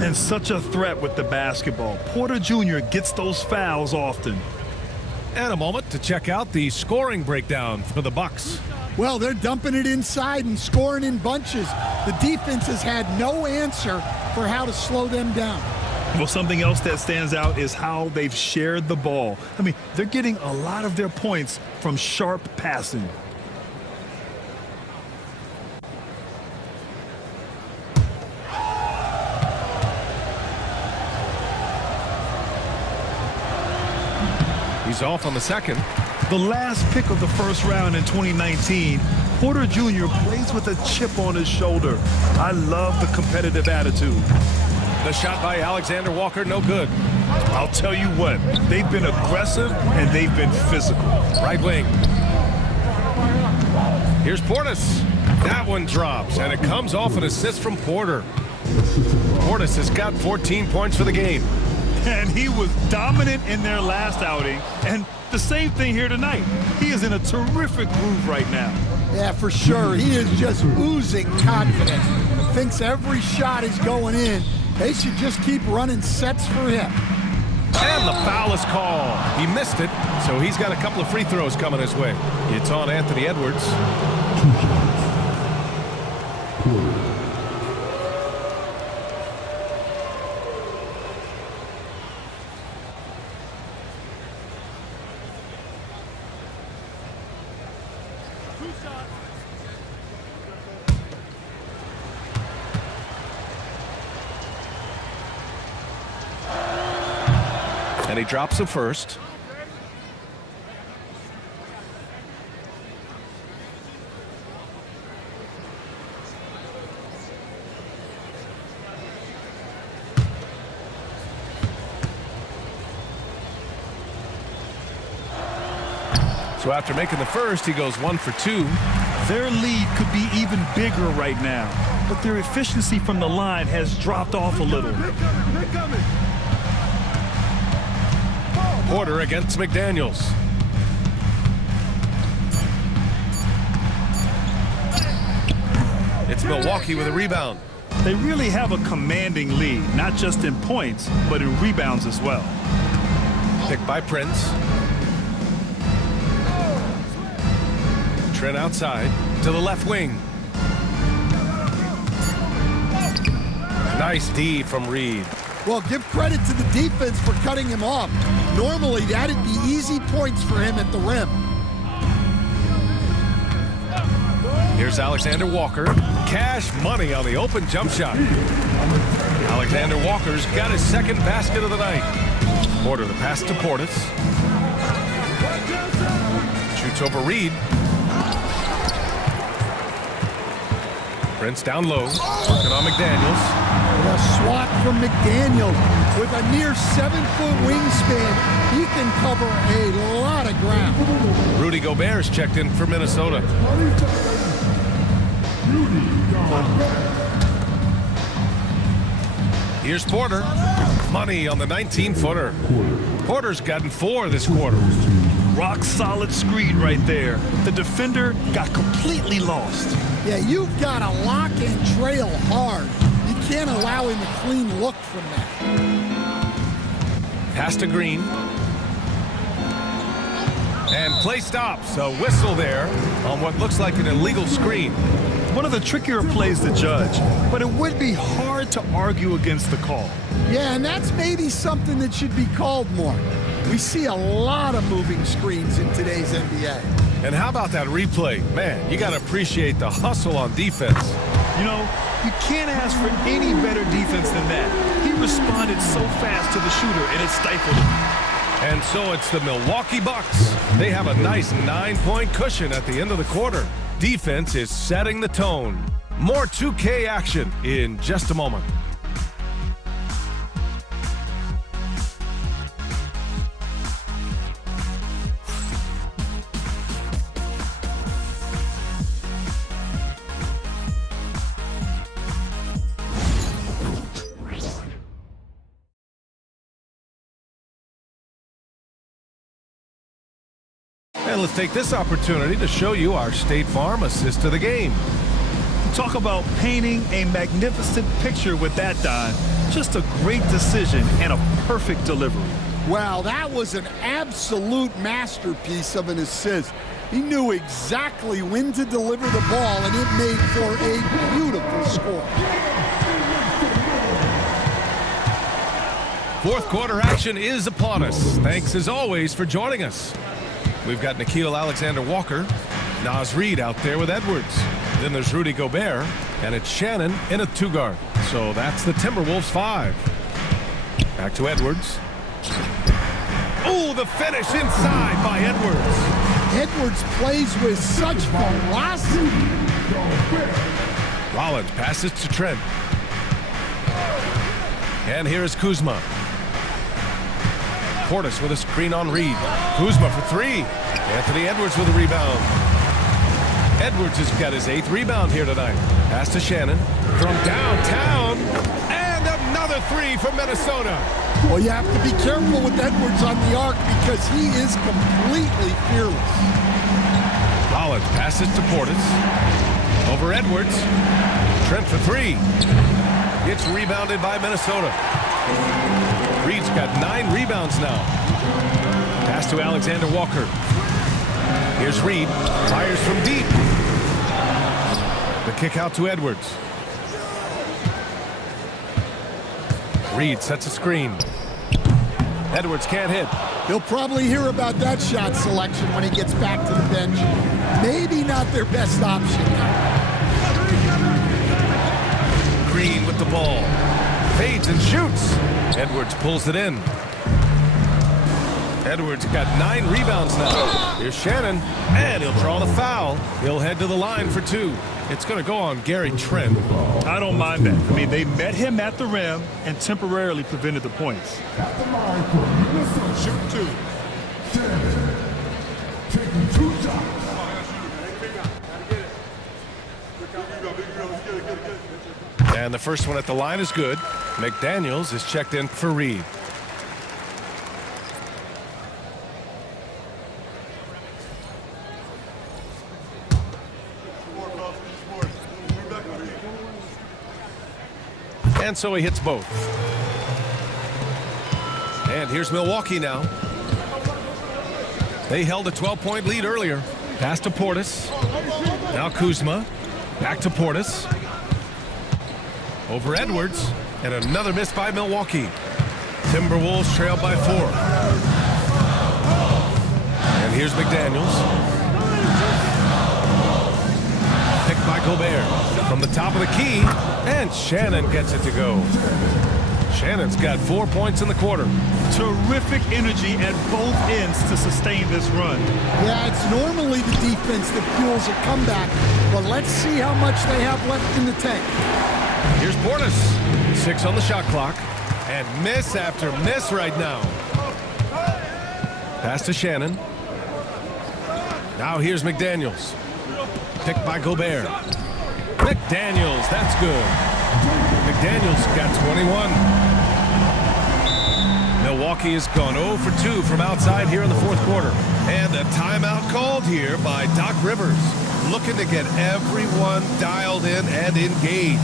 And such a threat with the basketball. Porter Jr. gets those fouls often. And a moment to check out the scoring breakdown for the Bucks. Well, they're dumping it inside and scoring in bunches. The defense has had no answer for how to slow them down. Well, something else that stands out is how they've shared the ball. I mean, they're getting a lot of their points from sharp passing. He's off on the second. The last pick of the first round in 2019, Porter Jr. plays with a chip on his shoulder. I love the competitive attitude. The shot by Alexander Walker, no good. I'll tell you what, they've been aggressive and they've been physical. Right wing. Here's Portis. That one drops, and it comes off an assist from Porter. Portis has got 14 points for the game. And he was dominant in their last outing. And the same thing here tonight. He is in a terrific groove right now. Yeah, for sure. He is just oozing confidence. Thinks every shot is going in. They should just keep running sets for him. And the foul is called. He missed it, so he's got a couple of free throws coming his way. It's on Anthony Edwards. And he drops the first. So after making the first, he goes 1 for 2. Their lead could be even bigger right now, but their efficiency from the line has dropped off a little. Porter against McDaniels. It's Milwaukee with a rebound. They really have a commanding lead, not just in points, but in rebounds as well. Picked by Prince. Trent outside to the left wing. Nice D from Reed. Well, give credit to the defense for cutting him off. Normally, that'd be easy points for him at the rim. Here's Alexander Walker. Cash money on the open jump shot. Alexander Walker's got his second basket of the night. Porter the pass to Portis. Shoots over Reed. Prince down low. Working on McDaniels. A swat from McDaniels. With a near 7-foot wingspan, he can cover a lot of ground. Rudy Gobert's checked in for Minnesota. Here's Porter. Money on the 19-footer. Porter's gotten 4 this quarter. Rock solid screen right there. The defender got completely lost. Yeah, you've got to lock and trail hard. You can't allow him a clean look from that. Pass to Green. And play stops. A whistle there on what looks like an illegal screen. One of the trickier plays to judge, but it would be hard to argue against the call. Yeah, and that's maybe something that should be called more. We see a lot of moving screens in today's NBA. And how about that replay? Man, you got to appreciate the hustle on defense. You know, you can't ask for any better defense than that. He responded so fast to the shooter, and it stifled him. And so it's the Milwaukee Bucks. They have a nice 9-point cushion at the end of the quarter. Defense is setting the tone. More 2K action in just a moment. And let's take this opportunity to show you our State Farm assist to the game. Talk about painting a magnificent picture with that, Don. Just a great decision and a perfect delivery. Wow, that was an absolute masterpiece of an assist. He knew exactly when to deliver the ball, and it made for a beautiful score. Fourth quarter action is upon us. Thanks as always for joining us. We've got Nickeil Alexander-Walker, Naz Reid out there with Edwards. Then there's Rudy Gobert, and it's Shannon in a 2-guard. So that's the Timberwolves 5. Back to Edwards. Oh, the finish inside by Edwards. Edwards plays with such velocity. Rollins passes to Trent. And here is Kuzma. Portis with a screen on Reed. Kuzma for 3. Anthony Edwards with a rebound. Edwards has got his 8th rebound here tonight. Pass to Shannon from downtown. And another 3 from Minnesota. Well, you have to be careful with Edwards on the arc because he is completely fearless. Rollins passes to Portis. Over Edwards. Trent for 3. It's rebounded by Minnesota. Reed's got 9 rebounds now. Pass to Alexander Walker. Here's Reed. Fires from deep. The kick out to Edwards. Reed sets a screen. Edwards can't hit. He'll probably hear about that shot selection when he gets back to the bench. Maybe not their best option. Green with the ball. Fades and shoots. Edwards pulls it in. Edwards got 9 rebounds now. Here's Shannon, and he'll draw the foul. He'll head to the line for 2. It's going to go on Gary Trent. I don't mind that. I mean, they met him at the rim and temporarily prevented the points. At the line for Minnesota, shoot 2. Shannon, taking 2 shots. And the first one at the line is good. McDaniels is checked in for Reed. And so he hits both. And here's Milwaukee now. They held a 12-point lead earlier. Pass to Portis. Now Kuzma. Back to Portis. Over Edwards. And another miss by Milwaukee. Timberwolves trail by 4. And here's McDaniels. Picked by Gobert. From the top of the key. And Shannon gets it to go. Shannon's got 4 points in the quarter. Terrific energy at both ends to sustain this run. Yeah, it's normally the defense that fuels a comeback, but let's see how much they have left in the tank. Here's Portis. 6 on the shot clock. And miss after miss right now. Pass to Shannon. Now here's McDaniels. Picked by Gobert. McDaniels, that's good. McDaniels got 21. Milwaukee has gone 0 for 2 from outside here in the 4th quarter. And a timeout called here by Doc Rivers, looking to get everyone dialed in and engaged.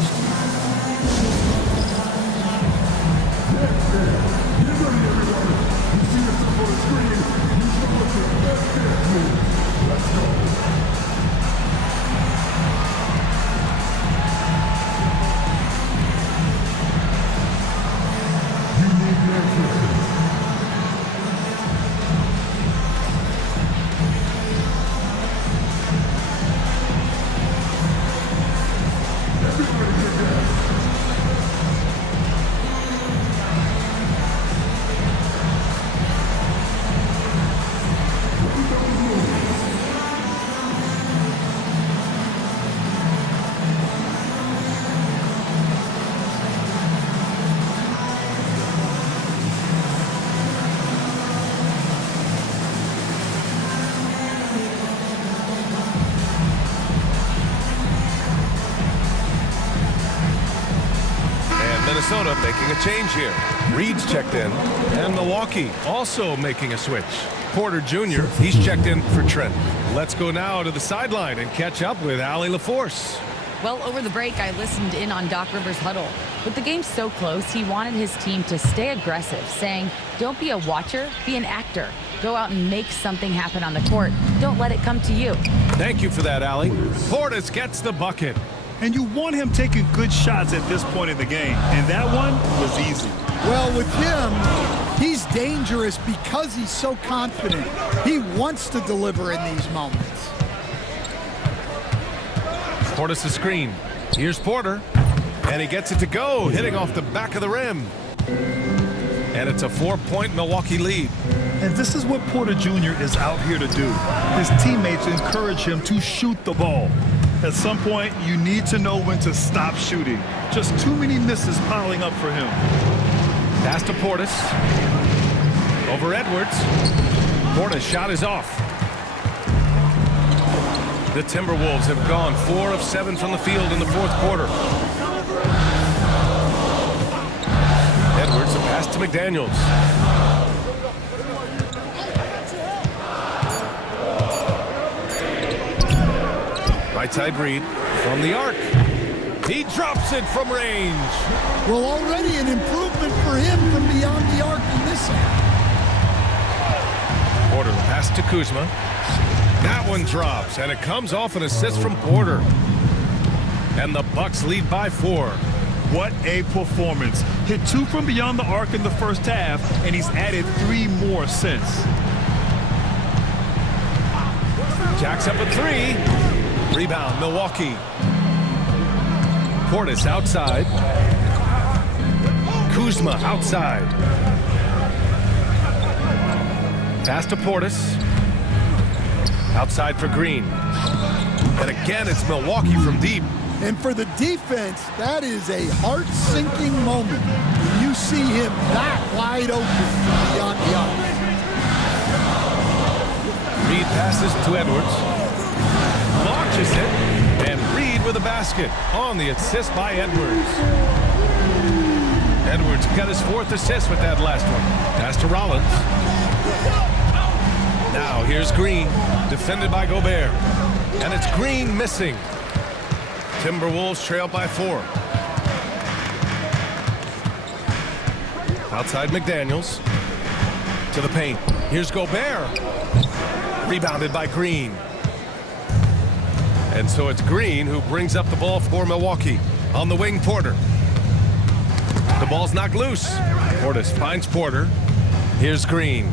Minnesota making a change here. Reed's checked in, and Milwaukee also making a switch. Porter Jr., he's checked in for Trent. Let's go now to the sideline and catch up with Allie LaForce. Well, over the break, I listened in on Doc Rivers' huddle. With the game so close, he wanted his team to stay aggressive, saying, don't be a watcher, be an actor. Go out and make something happen on the court. Don't let it come to you. Thank you for that, Allie. Portis gets the bucket. And you want him taking good shots at this point in the game. And that one was easy. Well, with him, he's dangerous because he's so confident. He wants to deliver in these moments. Portis the screen. Here's Porter. And he gets it to go, hitting off the back of the rim. And it's a 4-point Milwaukee lead. And this is what Porter Jr. is out here to do. His teammates encourage him to shoot the ball. At some point, you need to know when to stop shooting. Just too many misses piling up for him. Pass to Portis. Over Edwards. Portis' shot is off. The Timberwolves have gone 4 of 7 from the field in the 4th quarter. Edwards, a pass to McDaniels. Right side Reed from the arc. He drops it from range. Well, already an improvement for him from beyond the arc in this half. Porter, the pass to Kuzma. That one drops, and it comes off an assist from Porter. And the Bucks lead by 4. What a performance. Hit 2 from beyond the arc in the first half, and he's added 3 more since. Jacks up a 3. Rebound, Milwaukee. Portis outside. Kuzma outside. Pass to Portis. Outside for Green. And again, it's Milwaukee from deep. And for the defense, that is a heart-sinking moment when you see him that wide open beyond the arc. Reed passes to Edwards. Launches it. And Reed with a basket on the assist by Edwards. Edwards got his 4th assist with that last one. Pass to Rollins. Now here's Green, defended by Gobert. And it's Green missing. Timberwolves trail by 4. Outside McDaniels. To the paint. Here's Gobert. Rebounded by Green. And so it's Green who brings up the ball for Milwaukee. On the wing, Porter. The ball's knocked loose. Portis finds Porter. Here's Green.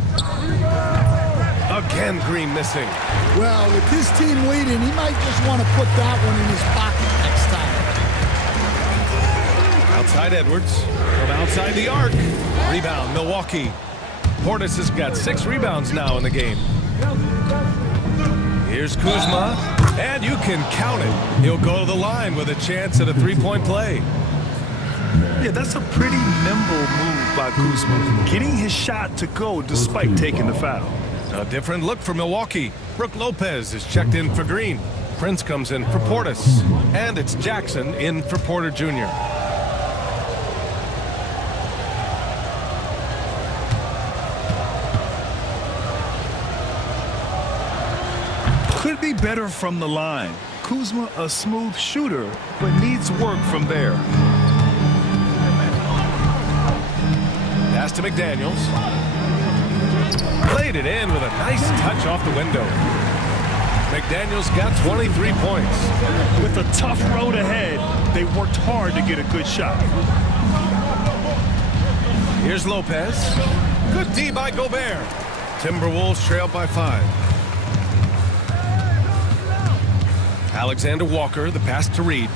Again, Green missing. Well, with his team leading, he might just want to put that one in his pocket next time. Outside Edwards. From outside the arc. Rebound, Milwaukee. Portis has got 6 rebounds now in the game. Here's Kuzma. And you can count it. He'll go to the line with a chance at a 3-point play. Yeah, that's a pretty nimble move by Kuzma, getting his shot to go despite taking the foul. A different look for Milwaukee. Brook Lopez is checked in for Green. Prince comes in for Portis. And it's Jackson in for Porter Jr. Could be better from the line. Kuzma a smooth shooter, but needs work from there. Pass to McDaniels. Played it in with a nice touch off the window. McDaniels got 23 points. With a tough road ahead, they worked hard to get a good shot. Here's Lopez. Good D by Gobert. Timberwolves trail by 5. Alexander Walker, the pass to Reed.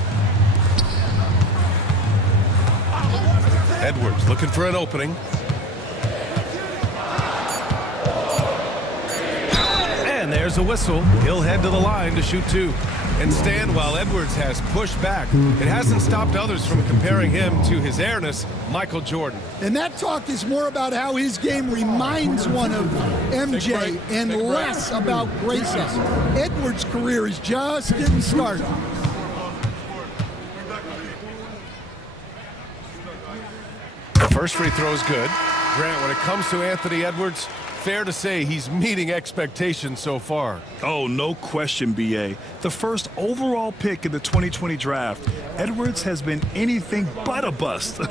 Edwards looking for an opening. And there's a whistle. He'll head to the line to shoot 2. And stand while Edwards has pushed back. It hasn't stopped others from comparing him to his airness, Michael Jordan. And that talk is more about how his game reminds one of MJ and less about Grace's. Edwards' career is just getting started. The first free throw is good. Grant, when it comes to Anthony Edwards, fair to say he's meeting expectations so far. Oh, no question, B.A. The first overall pick in the 2020 draft, Edwards has been anything but a bust.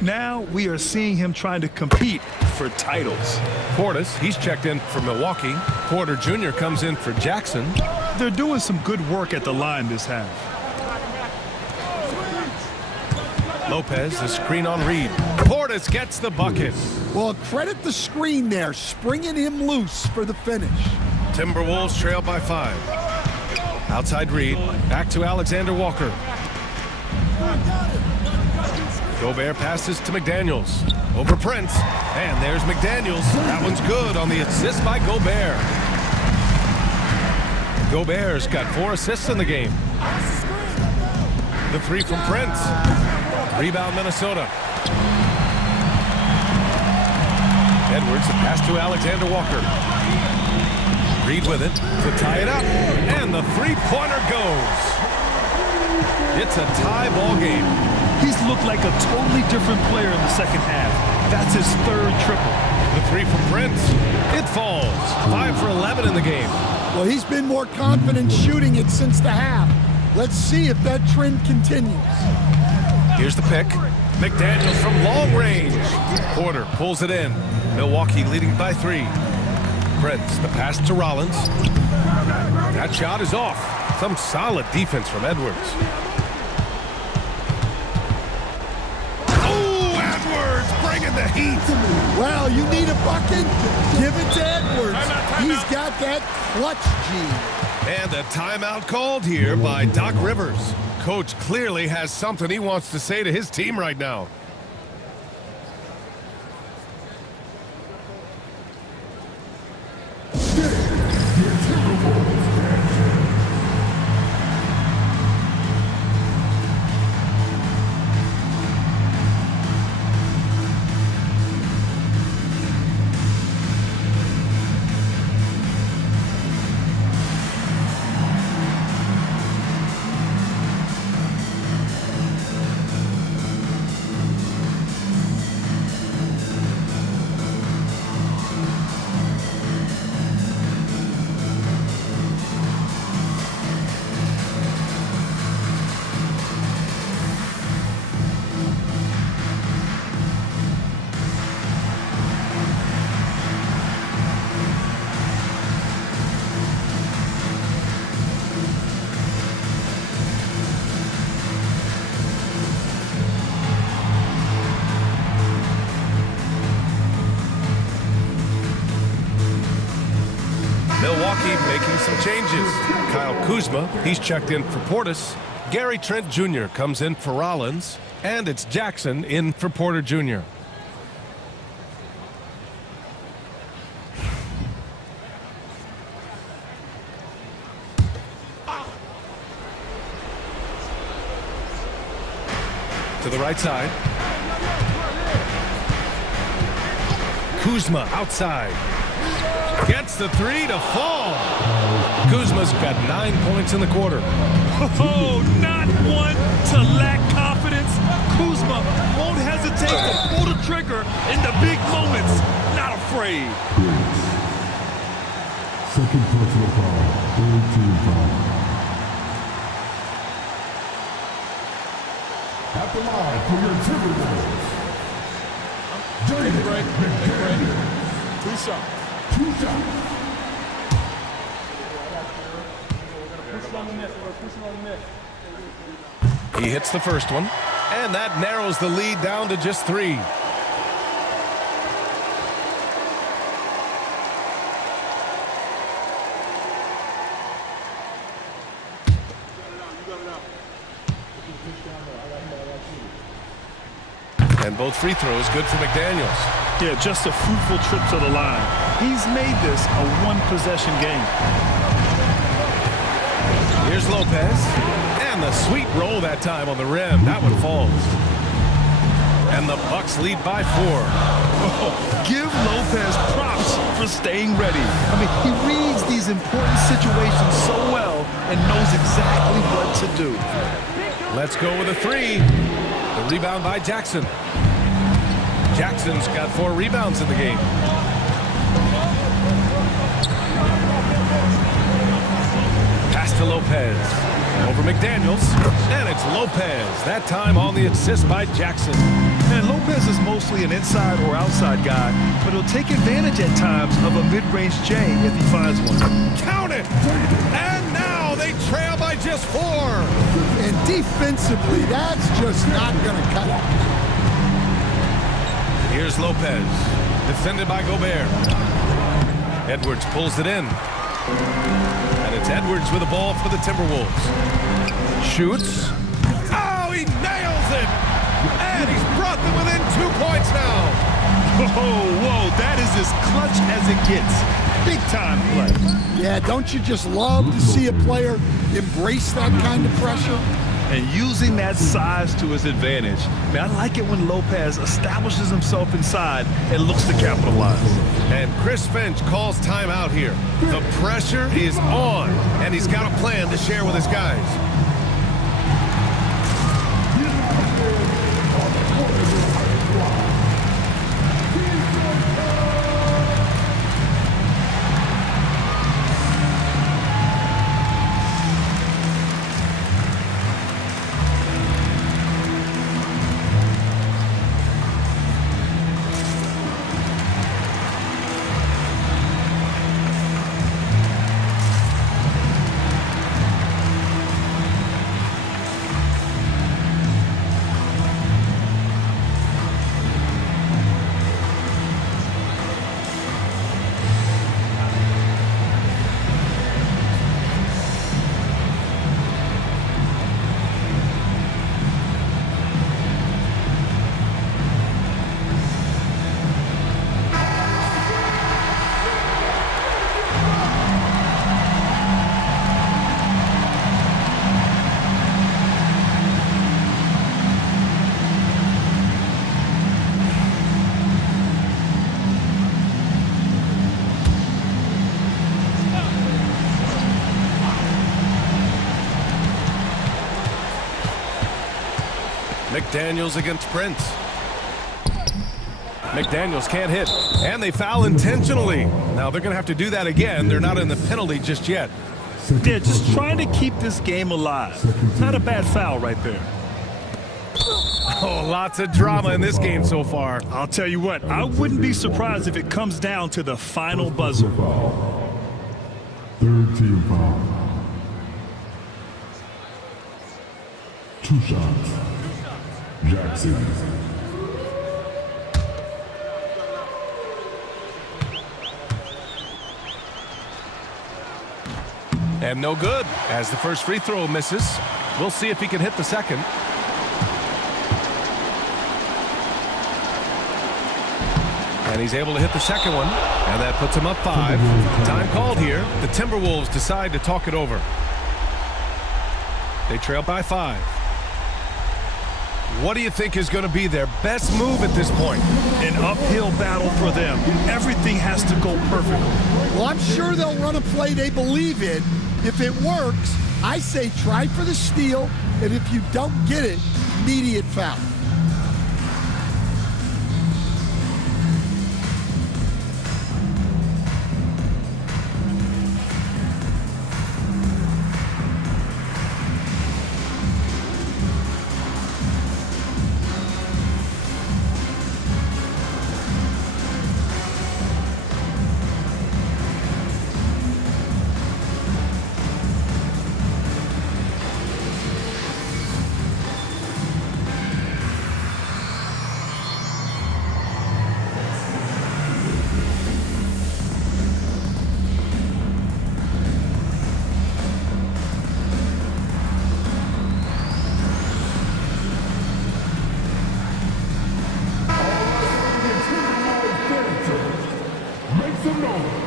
Now we are seeing him trying to compete for titles. Portis, he's checked in for Milwaukee. Porter Jr. comes in for Jackson. They're doing some good work at the line this half. Lopez, the screen on Reed. Portis gets the bucket. Well, credit the screen there, springing him loose for the finish. Timberwolves trail by 5. Outside Reed, back to Alexander Walker. Gobert passes to McDaniels. Over Prince, and there's McDaniels. That one's good on the assist by Gobert. Gobert's got 4 assists in the game. The 3 from Prince. Rebound Minnesota. Edwards, the pass to Alexander Walker. Reed with it to tie it up. And the 3-pointer goes. It's a tie ball game. He's looked like a totally different player in the second half. That's his 3rd triple. The 3 from Prince. It falls. 5 for 11 in the game. Well, he's been more confident shooting it since the half. Let's see if that trend continues. Here's the pick. McDaniels from long range. Porter pulls it in. Milwaukee leading by 3. Prince, the pass to Rollins. That shot is off. Some solid defense from Edwards. Oh, Edwards bringing the heat. Well, you need a bucket? Give it to Edwards. He's got that clutch gene. And a timeout called here by Doc Rivers. Coach clearly has something he wants to say to his team right now. Milwaukee making some changes. Kyle Kuzma, he's checked in for Portis. Gary Trent Jr. comes in for Rollins. And it's Jackson in for Porter Jr. To the right side. Kuzma outside. Gets the 3 to fall. Kuzma's got 9 points in the quarter. Oh, not one to lack confidence. Kuzma won't hesitate to pull the trigger in the big moments. Not afraid. Second personal foul. Third team foul. At the line for your Timberwolves. Two shots. He hits the first one, and that narrows the lead down to just 3. And both free throws good for McDaniels. Yeah, just a fruitful trip to the line. He's made this a one-possession game. Here's Lopez. And the sweet roll that time on the rim. That one falls. And the Bucks lead by 4. Oh, give Lopez props for staying ready. I mean, he reads these important situations so well and knows exactly what to do. Let's go with a 3. The rebound by Jackson. Jackson's got 4 rebounds in the game. Pass to Lopez. Over McDaniels. And it's Lopez. That time on the assist by Jackson. And Lopez is mostly an inside or outside guy, but he'll take advantage at times of a mid-range J if he finds one. Count it! And now they trail by just 4. And defensively, that's just not going to cut it. Here's Lopez, defended by Gobert. Edwards pulls it in. And it's Edwards with the ball for the Timberwolves. Shoots. Oh, he nails it! And he's brought them within 2 points now. Whoa, that is as clutch as it gets. Big time play. Yeah, don't you just love to see a player embrace that kind of pressure? And using that size to his advantage. Man, I like it when Lopez establishes himself inside and looks to capitalize. And Chris Finch calls timeout here. The pressure is on, and he's got a plan to share with his guys. McDaniels against Prince. McDaniels can't hit, and they foul intentionally. Now they're going to have to do that again. They're not in the penalty just yet. They're just trying to keep this game alive. Not a bad foul right there. Oh, lots of drama in this game so far. I'll tell you what, I wouldn't be surprised if it comes down to the final buzzer. Third team foul. 2 shots. Jackson. And no good, as the first free throw misses. We'll see if he can hit the second. And he's able to hit the second one, and that puts him up 5. Time called here. The Timberwolves decide to talk it over. They trail by 5. What do you think is going to be their best move at this point? An uphill battle for them. Everything has to go perfectly. Well, I'm sure they'll run a play they believe in. If it works, I say try for the steal, and if you don't get it, immediate foul. Make some noise.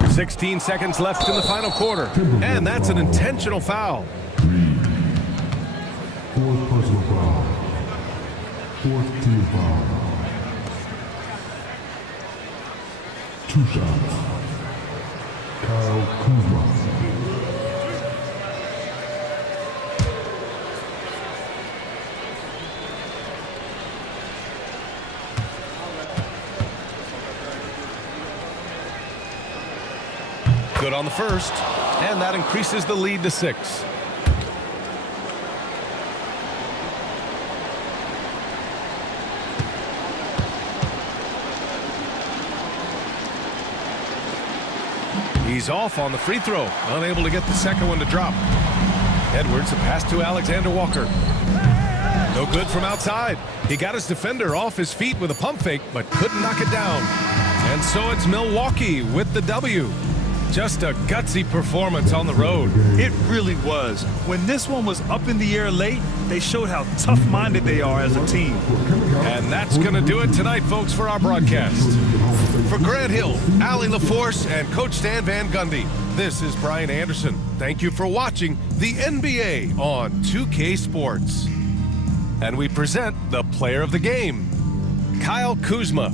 Oh. 16 seconds left in the final quarter, and that's an intentional foul. 4th personal foul. 4th team foul. 2 shots. Kyle Kuzma. Good on the first, and that increases the lead to 6. He's off on the free throw, unable to get the second one to drop. Edwards, a pass to Alexander Walker. No good from outside. He got his defender off his feet with a pump fake, but couldn't knock it down. And so it's Milwaukee with the W. Just a gutsy performance on the road. It really was. When this one was up in the air late, they showed how tough-minded they are as a team. And that's going to do it tonight, folks, for our broadcast. For Grant Hill, Allie LaForce, and Coach Stan Van Gundy, this is Brian Anderson. Thank you for watching the NBA on 2K Sports. And we present the player of the game, Kyle Kuzma.